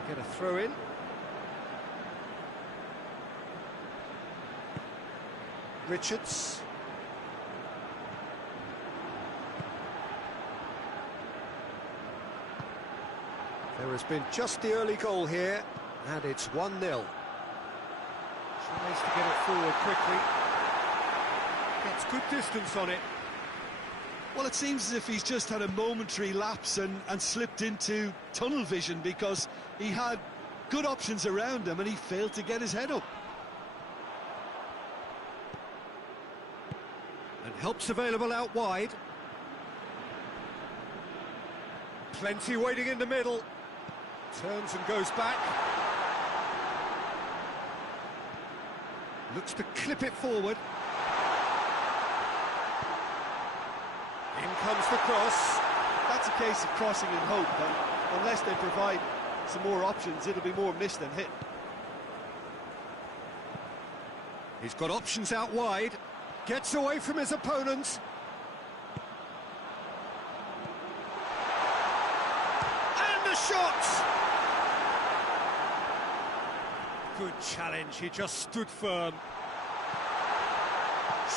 Get a throw in. Richards. There has been just the early goal here, and it's 1-0. Tries to get it forward quickly. Gets good distance on it. Well, it seems as if he's just had a momentary lapse and slipped into tunnel vision, because he had good options around him and he failed to get his head up. And help's available out wide. Plenty waiting in the middle. Turns and goes back. Looks to clip it forward. In comes the cross. That's a case of crossing in hope, and unless they provide some more options, it'll be more miss than hit. He's got options out wide. Gets away from his opponents. And the shot! Good challenge, he just stood firm.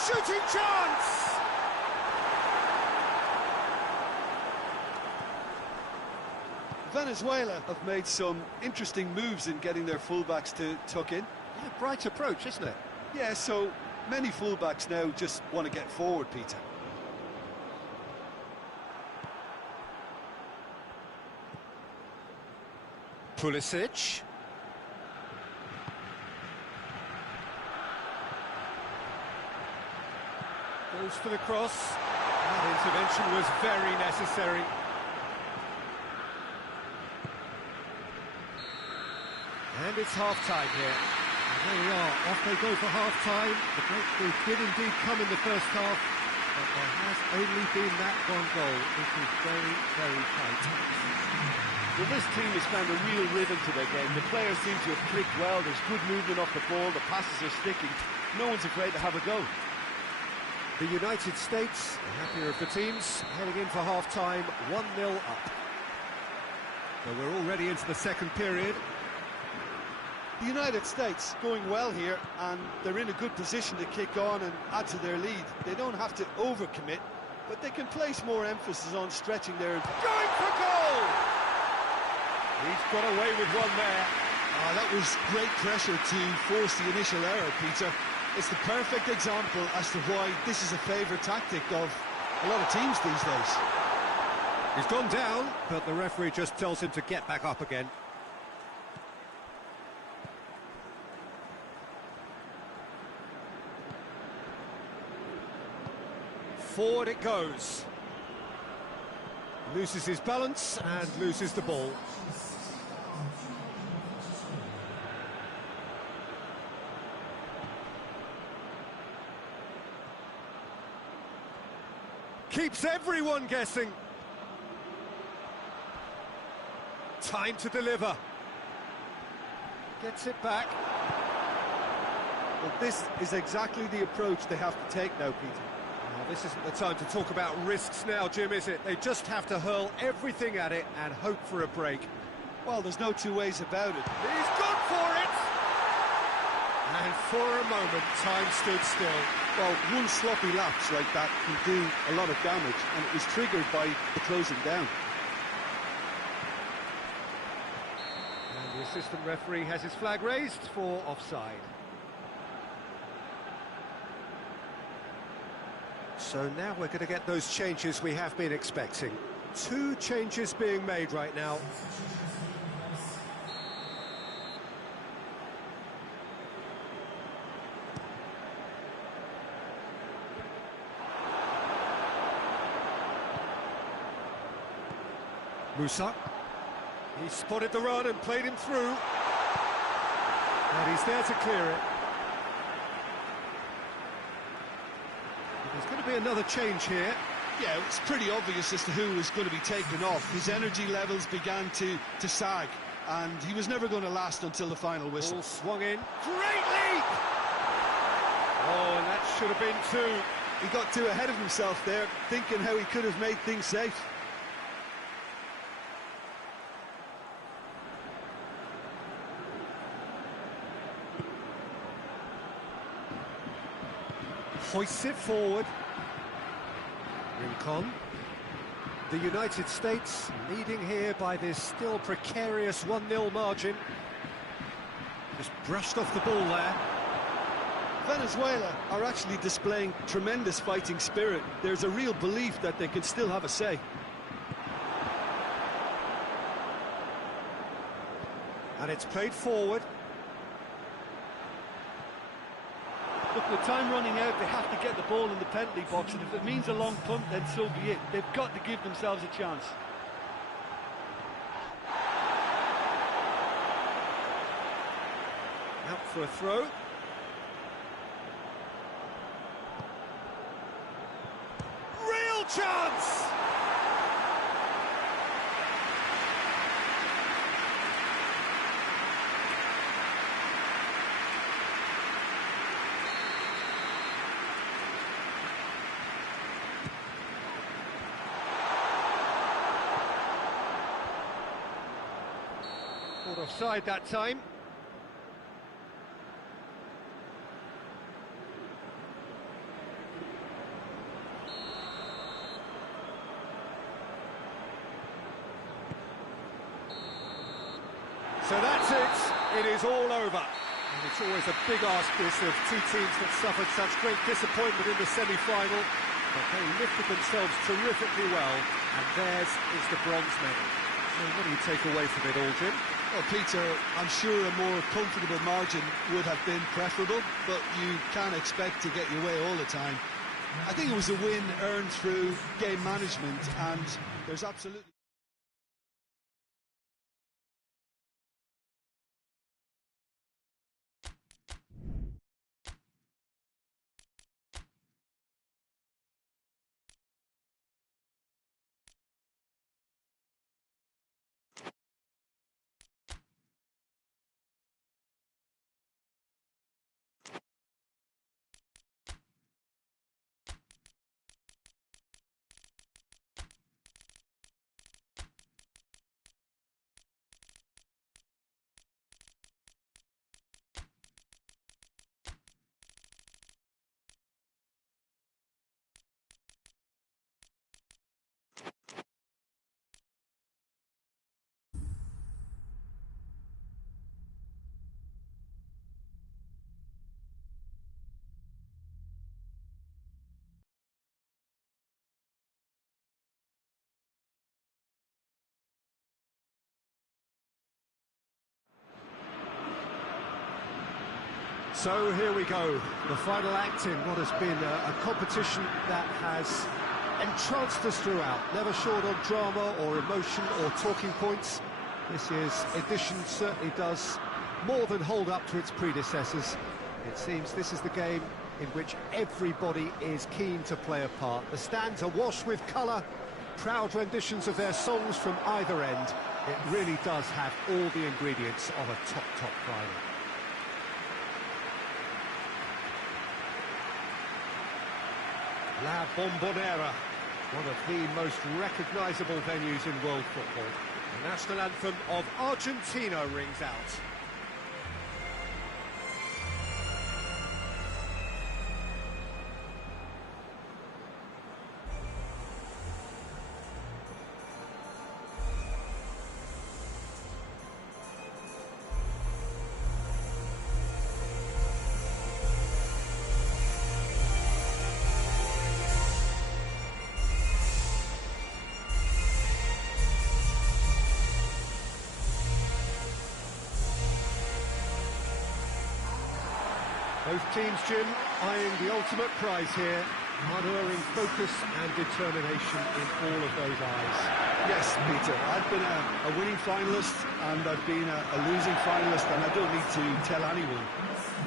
Shooting chance! Venezuela have made some interesting moves in getting their fullbacks to tuck in. Yeah, bright approach, isn't it? Yeah, so many fullbacks now just want to get forward, Peter. Pulisic. Goes for the cross. That intervention was very necessary. And it's half-time here. And there we are, off they go for half-time. The breakthrough did indeed come in the first half, but there has only been that one goal. This is very, very tight. Well, this team has found a real rhythm to their game. The players seem to have clicked well. There's good movement off the ball. The passes are sticking. No one's afraid to have a go. The United States, the happier of the teams, heading in for half-time, 1-0 up. So we're already into the second period. The United States going well here, and they're in a good position to kick on and add to their lead. They don't have to overcommit, but they can place more emphasis on stretching their... Going for goal! He's got away with one there. That was great pressure to force the initial error, Peter. It's the perfect example as to why this is a favourite tactic of a lot of teams these days. He's gone down, but the referee just tells him to get back up again. Forward it goes. Loses his balance and loses the ball. Keeps everyone guessing. Time to deliver. Gets it back. Well, this is exactly the approach they have to take now, Peter. Now, this isn't the time to talk about risks now, Jim, is it? They just have to hurl everything at it and hope for a break. Well, there's no two ways about it. He's gone for it! And for a moment, time stood still. Well, one sloppy lapse like that can do a lot of damage, and it was triggered by the closing down. And the assistant referee has his flag raised for offside. So now we're going to get those changes we have been expecting. 2 changes being made right now. Musa. He spotted the run and played him through. And he's there to clear it. There's going to be another change here. Yeah, it's pretty obvious as to who was going to be taken off. His energy levels began to sag, and he was never going to last until the final whistle. Ball swung in. Great leap! Oh, and that should have been 2. He got too ahead of himself there, thinking how he could have made things safe. Hoists it forward. Rincon. The United States leading here by this still precarious 1-0 margin. Just brushed off the ball there. Venezuela are actually displaying tremendous fighting spirit. There's a real belief that they can still have a say. And it's played forward. Look, with time running out, they have to get the ball in the penalty box, and if it means a long punt, then so be it. They've got to give themselves a chance. Out for a throw. Real chance! Caught offside that time. So that's it. It is all over. And it's always a big ask, this, of two teams that suffered such great disappointment in the semi-final. But they lifted themselves terrifically well, and theirs is the bronze medal. So what do you take away from it all, Jim? Well, Peter, I'm sure a more comfortable margin would have been preferable, but you can't expect to get your way all the time. I think it was a win earned through game management, and there's absolutely... So here we go, the final act in what has been a competition that has entranced us throughout, never short on drama or emotion or talking points. This year's edition certainly does more than hold up to its predecessors. It seems this is the game in which everybody is keen to play a part. The stands are washed with colour, proud renditions of their songs from either end. It really does have all the ingredients of a top final. La Bombonera, one of the most recognisable venues in world football. The national anthem of Argentina rings out. Both teams, Jim, eyeing the ultimate prize here, unerring focus and determination in all of those eyes. Yes, Peter, I've been a winning finalist and I've been a losing finalist, and I don't need to tell anyone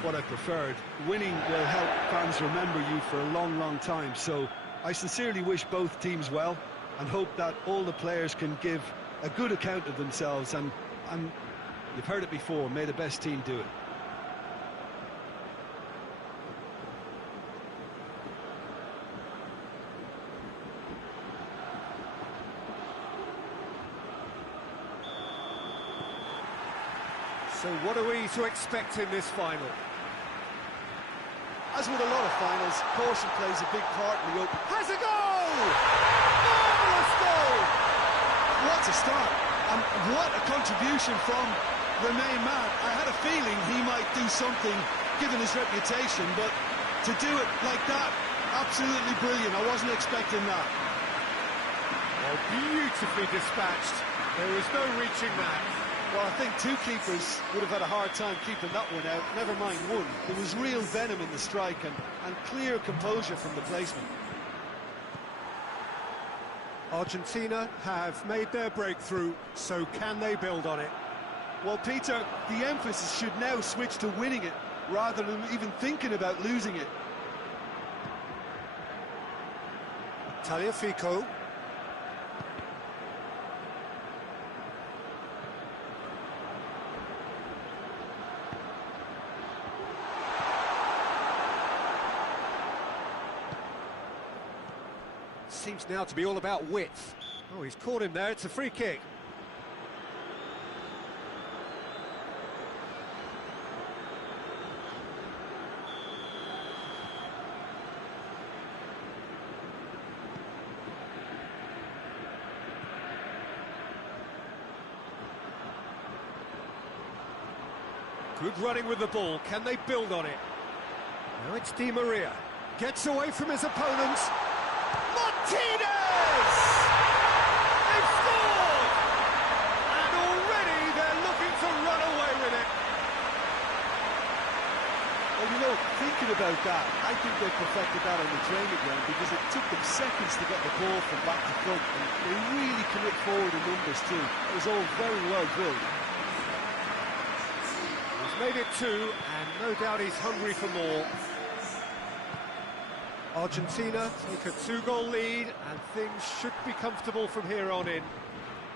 what I preferred. Winning will help fans remember you for a long, long time, so I sincerely wish both teams well and hope that all the players can give a good account of themselves, and you've heard it before, may the best team do it. So what are we to expect in this final? As with a lot of finals, caution plays a big part in the open. Has a goal! Marvellous goal! What a start, and what a contribution from the main man. I had a feeling he might do something, given his reputation, but to do it like that, absolutely brilliant. I wasn't expecting that. Oh, beautifully dispatched. There was no reaching that. Well, I think two keepers would have had a hard time keeping that one out, never mind one. There was real venom in the strike and clear composure from the placement. Argentina have made their breakthrough, so can they build on it? Well, Peter, the emphasis should now switch to winning it, rather than even thinking about losing it. Tagliafico. Seems now to be all about width. Oh, he's caught him there. It's a free kick. Good running with the ball. Can they build on it? Now it's Di Maria. Gets away from his opponents. Martinez! They've scored! And already they're looking to run away with it. Well, you know, thinking about that, I think they perfected that on the training ground because it took them seconds to get the ball from back to front, and they really commit forward in numbers too. It was all very well drilled. He's made it two, and no doubt he's hungry for more. Argentina take a two-goal lead, and things should be comfortable from here on in.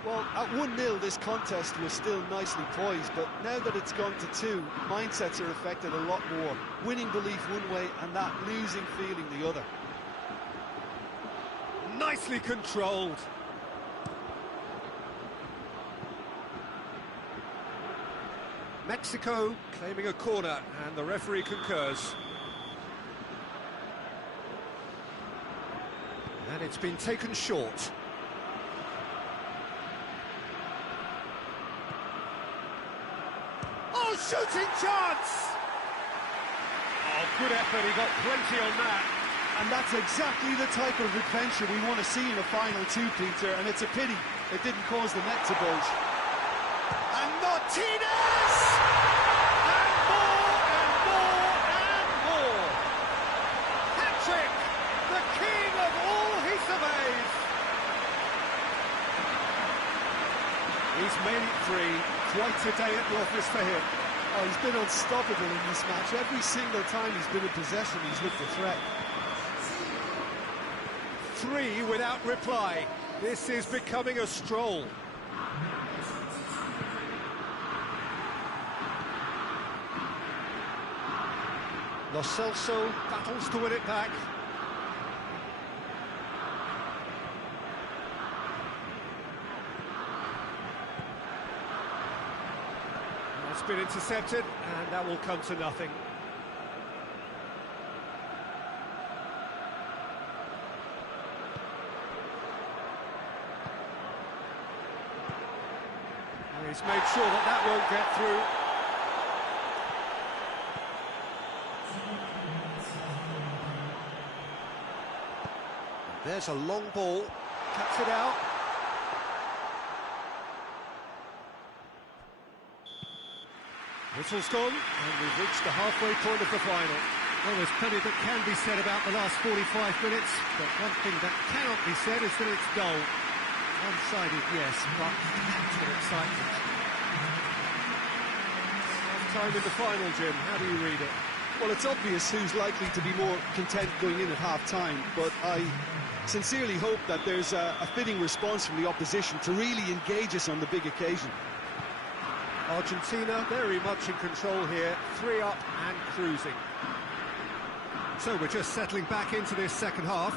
Well, at 1-0, this contest was still nicely poised, but now that it's gone to two, mindsets are affected a lot more. Winning belief one way, and that losing feeling the other. Nicely controlled. Mexico claiming a corner, and the referee concurs. And it's been taken short. Oh, shooting chance! Oh, good effort, he got plenty on that. And that's exactly the type of adventure we want to see in a final two, Peter, and it's a pity it didn't cause the net to bulge. And Martinez! And more, and more, and more! Hat-trick! The king of all he surveys! He's made it three. Quite a day at the office for him. Oh, he's been unstoppable in this match. Every single time he's been in possession, he's looked a threat. Three without reply. This is becoming a stroll. Lo Celso battles to win it back. That's been intercepted, and that will come to nothing. He's made sure that that won't get through. There's a long ball, cuts it out. Whistle's gone, and we've reached the halfway point of the final. Well, there's plenty that can be said about the last 45 minutes, but one thing that cannot be said is that it's dull. One-sided, yes, but packed with excitement. Time in the final, Jim. How do you read it? Well, it's obvious who's likely to be more content going in at half-time, but I sincerely hope that there's a fitting response from the opposition to really engage us on the big occasion. Argentina very much in control here, 3 up and cruising. So we're just settling back into this second half.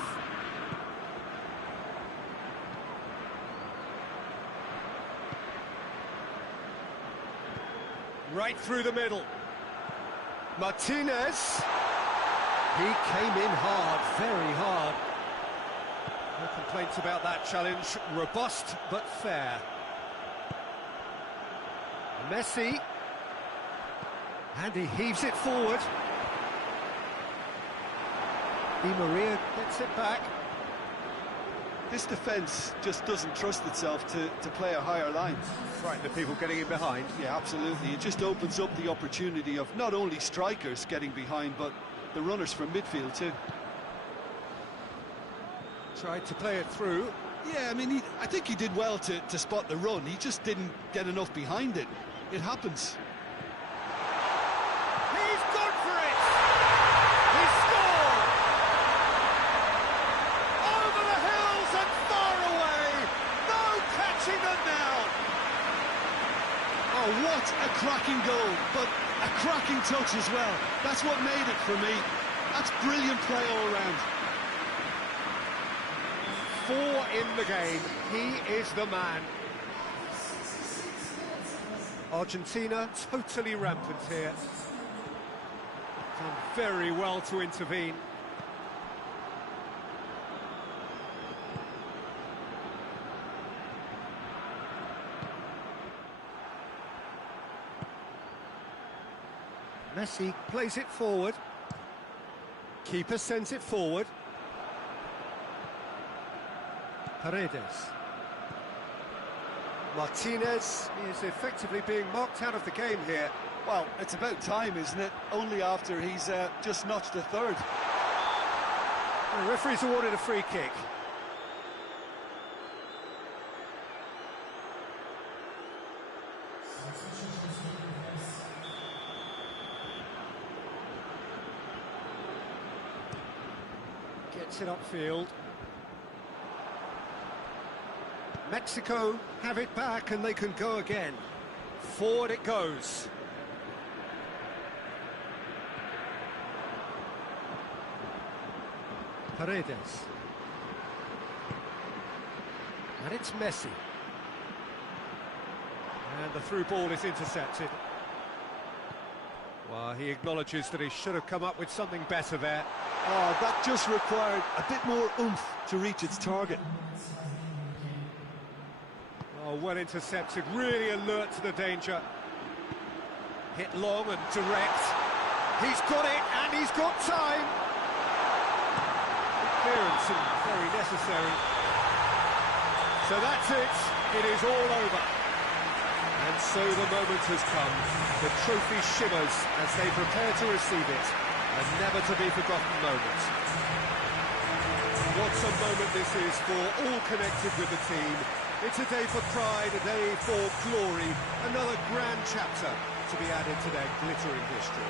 Right through the middle. Martinez. He came in hard, very hard. No complaints about that challenge. Robust but fair. Messi. And he heaves it forward. Di Maria gets it back. This defence just doesn't trust itself to play a higher line. Frighten the people getting in behind. Yeah, absolutely. It just opens up the opportunity of not only strikers getting behind, but the runners from midfield too. Tried to play it through. Yeah, I mean, I think he did well to spot the run. He just didn't get enough behind it. It happens. He's gone for it! He scored! Over the hills and far away! No catching them now! Oh, what a cracking goal, but a cracking touch as well. That's what made it for me. That's brilliant play all round. 4 in the game. He is the man. Argentina totally rampant here. Done very well to intervene. Messi plays it forward. Keeper sends it forward. Paredes. Martinez is effectively being marked out of the game here. Well, it's about time, isn't it? Only after he's just notched a third. The referee's awarded a free kick. Gets it upfield. Mexico have it back and they can go again. Forward it goes. Paredes. And it's Messi. And the through ball is intercepted. Well, he acknowledges that he should have come up with something better there. Oh, that just required a bit more oomph to reach its target. Oh, well intercepted, really alert to the danger. Hit long and direct. He's got it, and he's got time. Clearance and very necessary. So that's it. It is all over. And so the moment has come. The trophy shimmers as they prepare to receive it. A never-to-be-forgotten moment. What a moment this is for all connected with the team. It's a day for pride, a day for glory, another grand chapter to be added to their glittering history.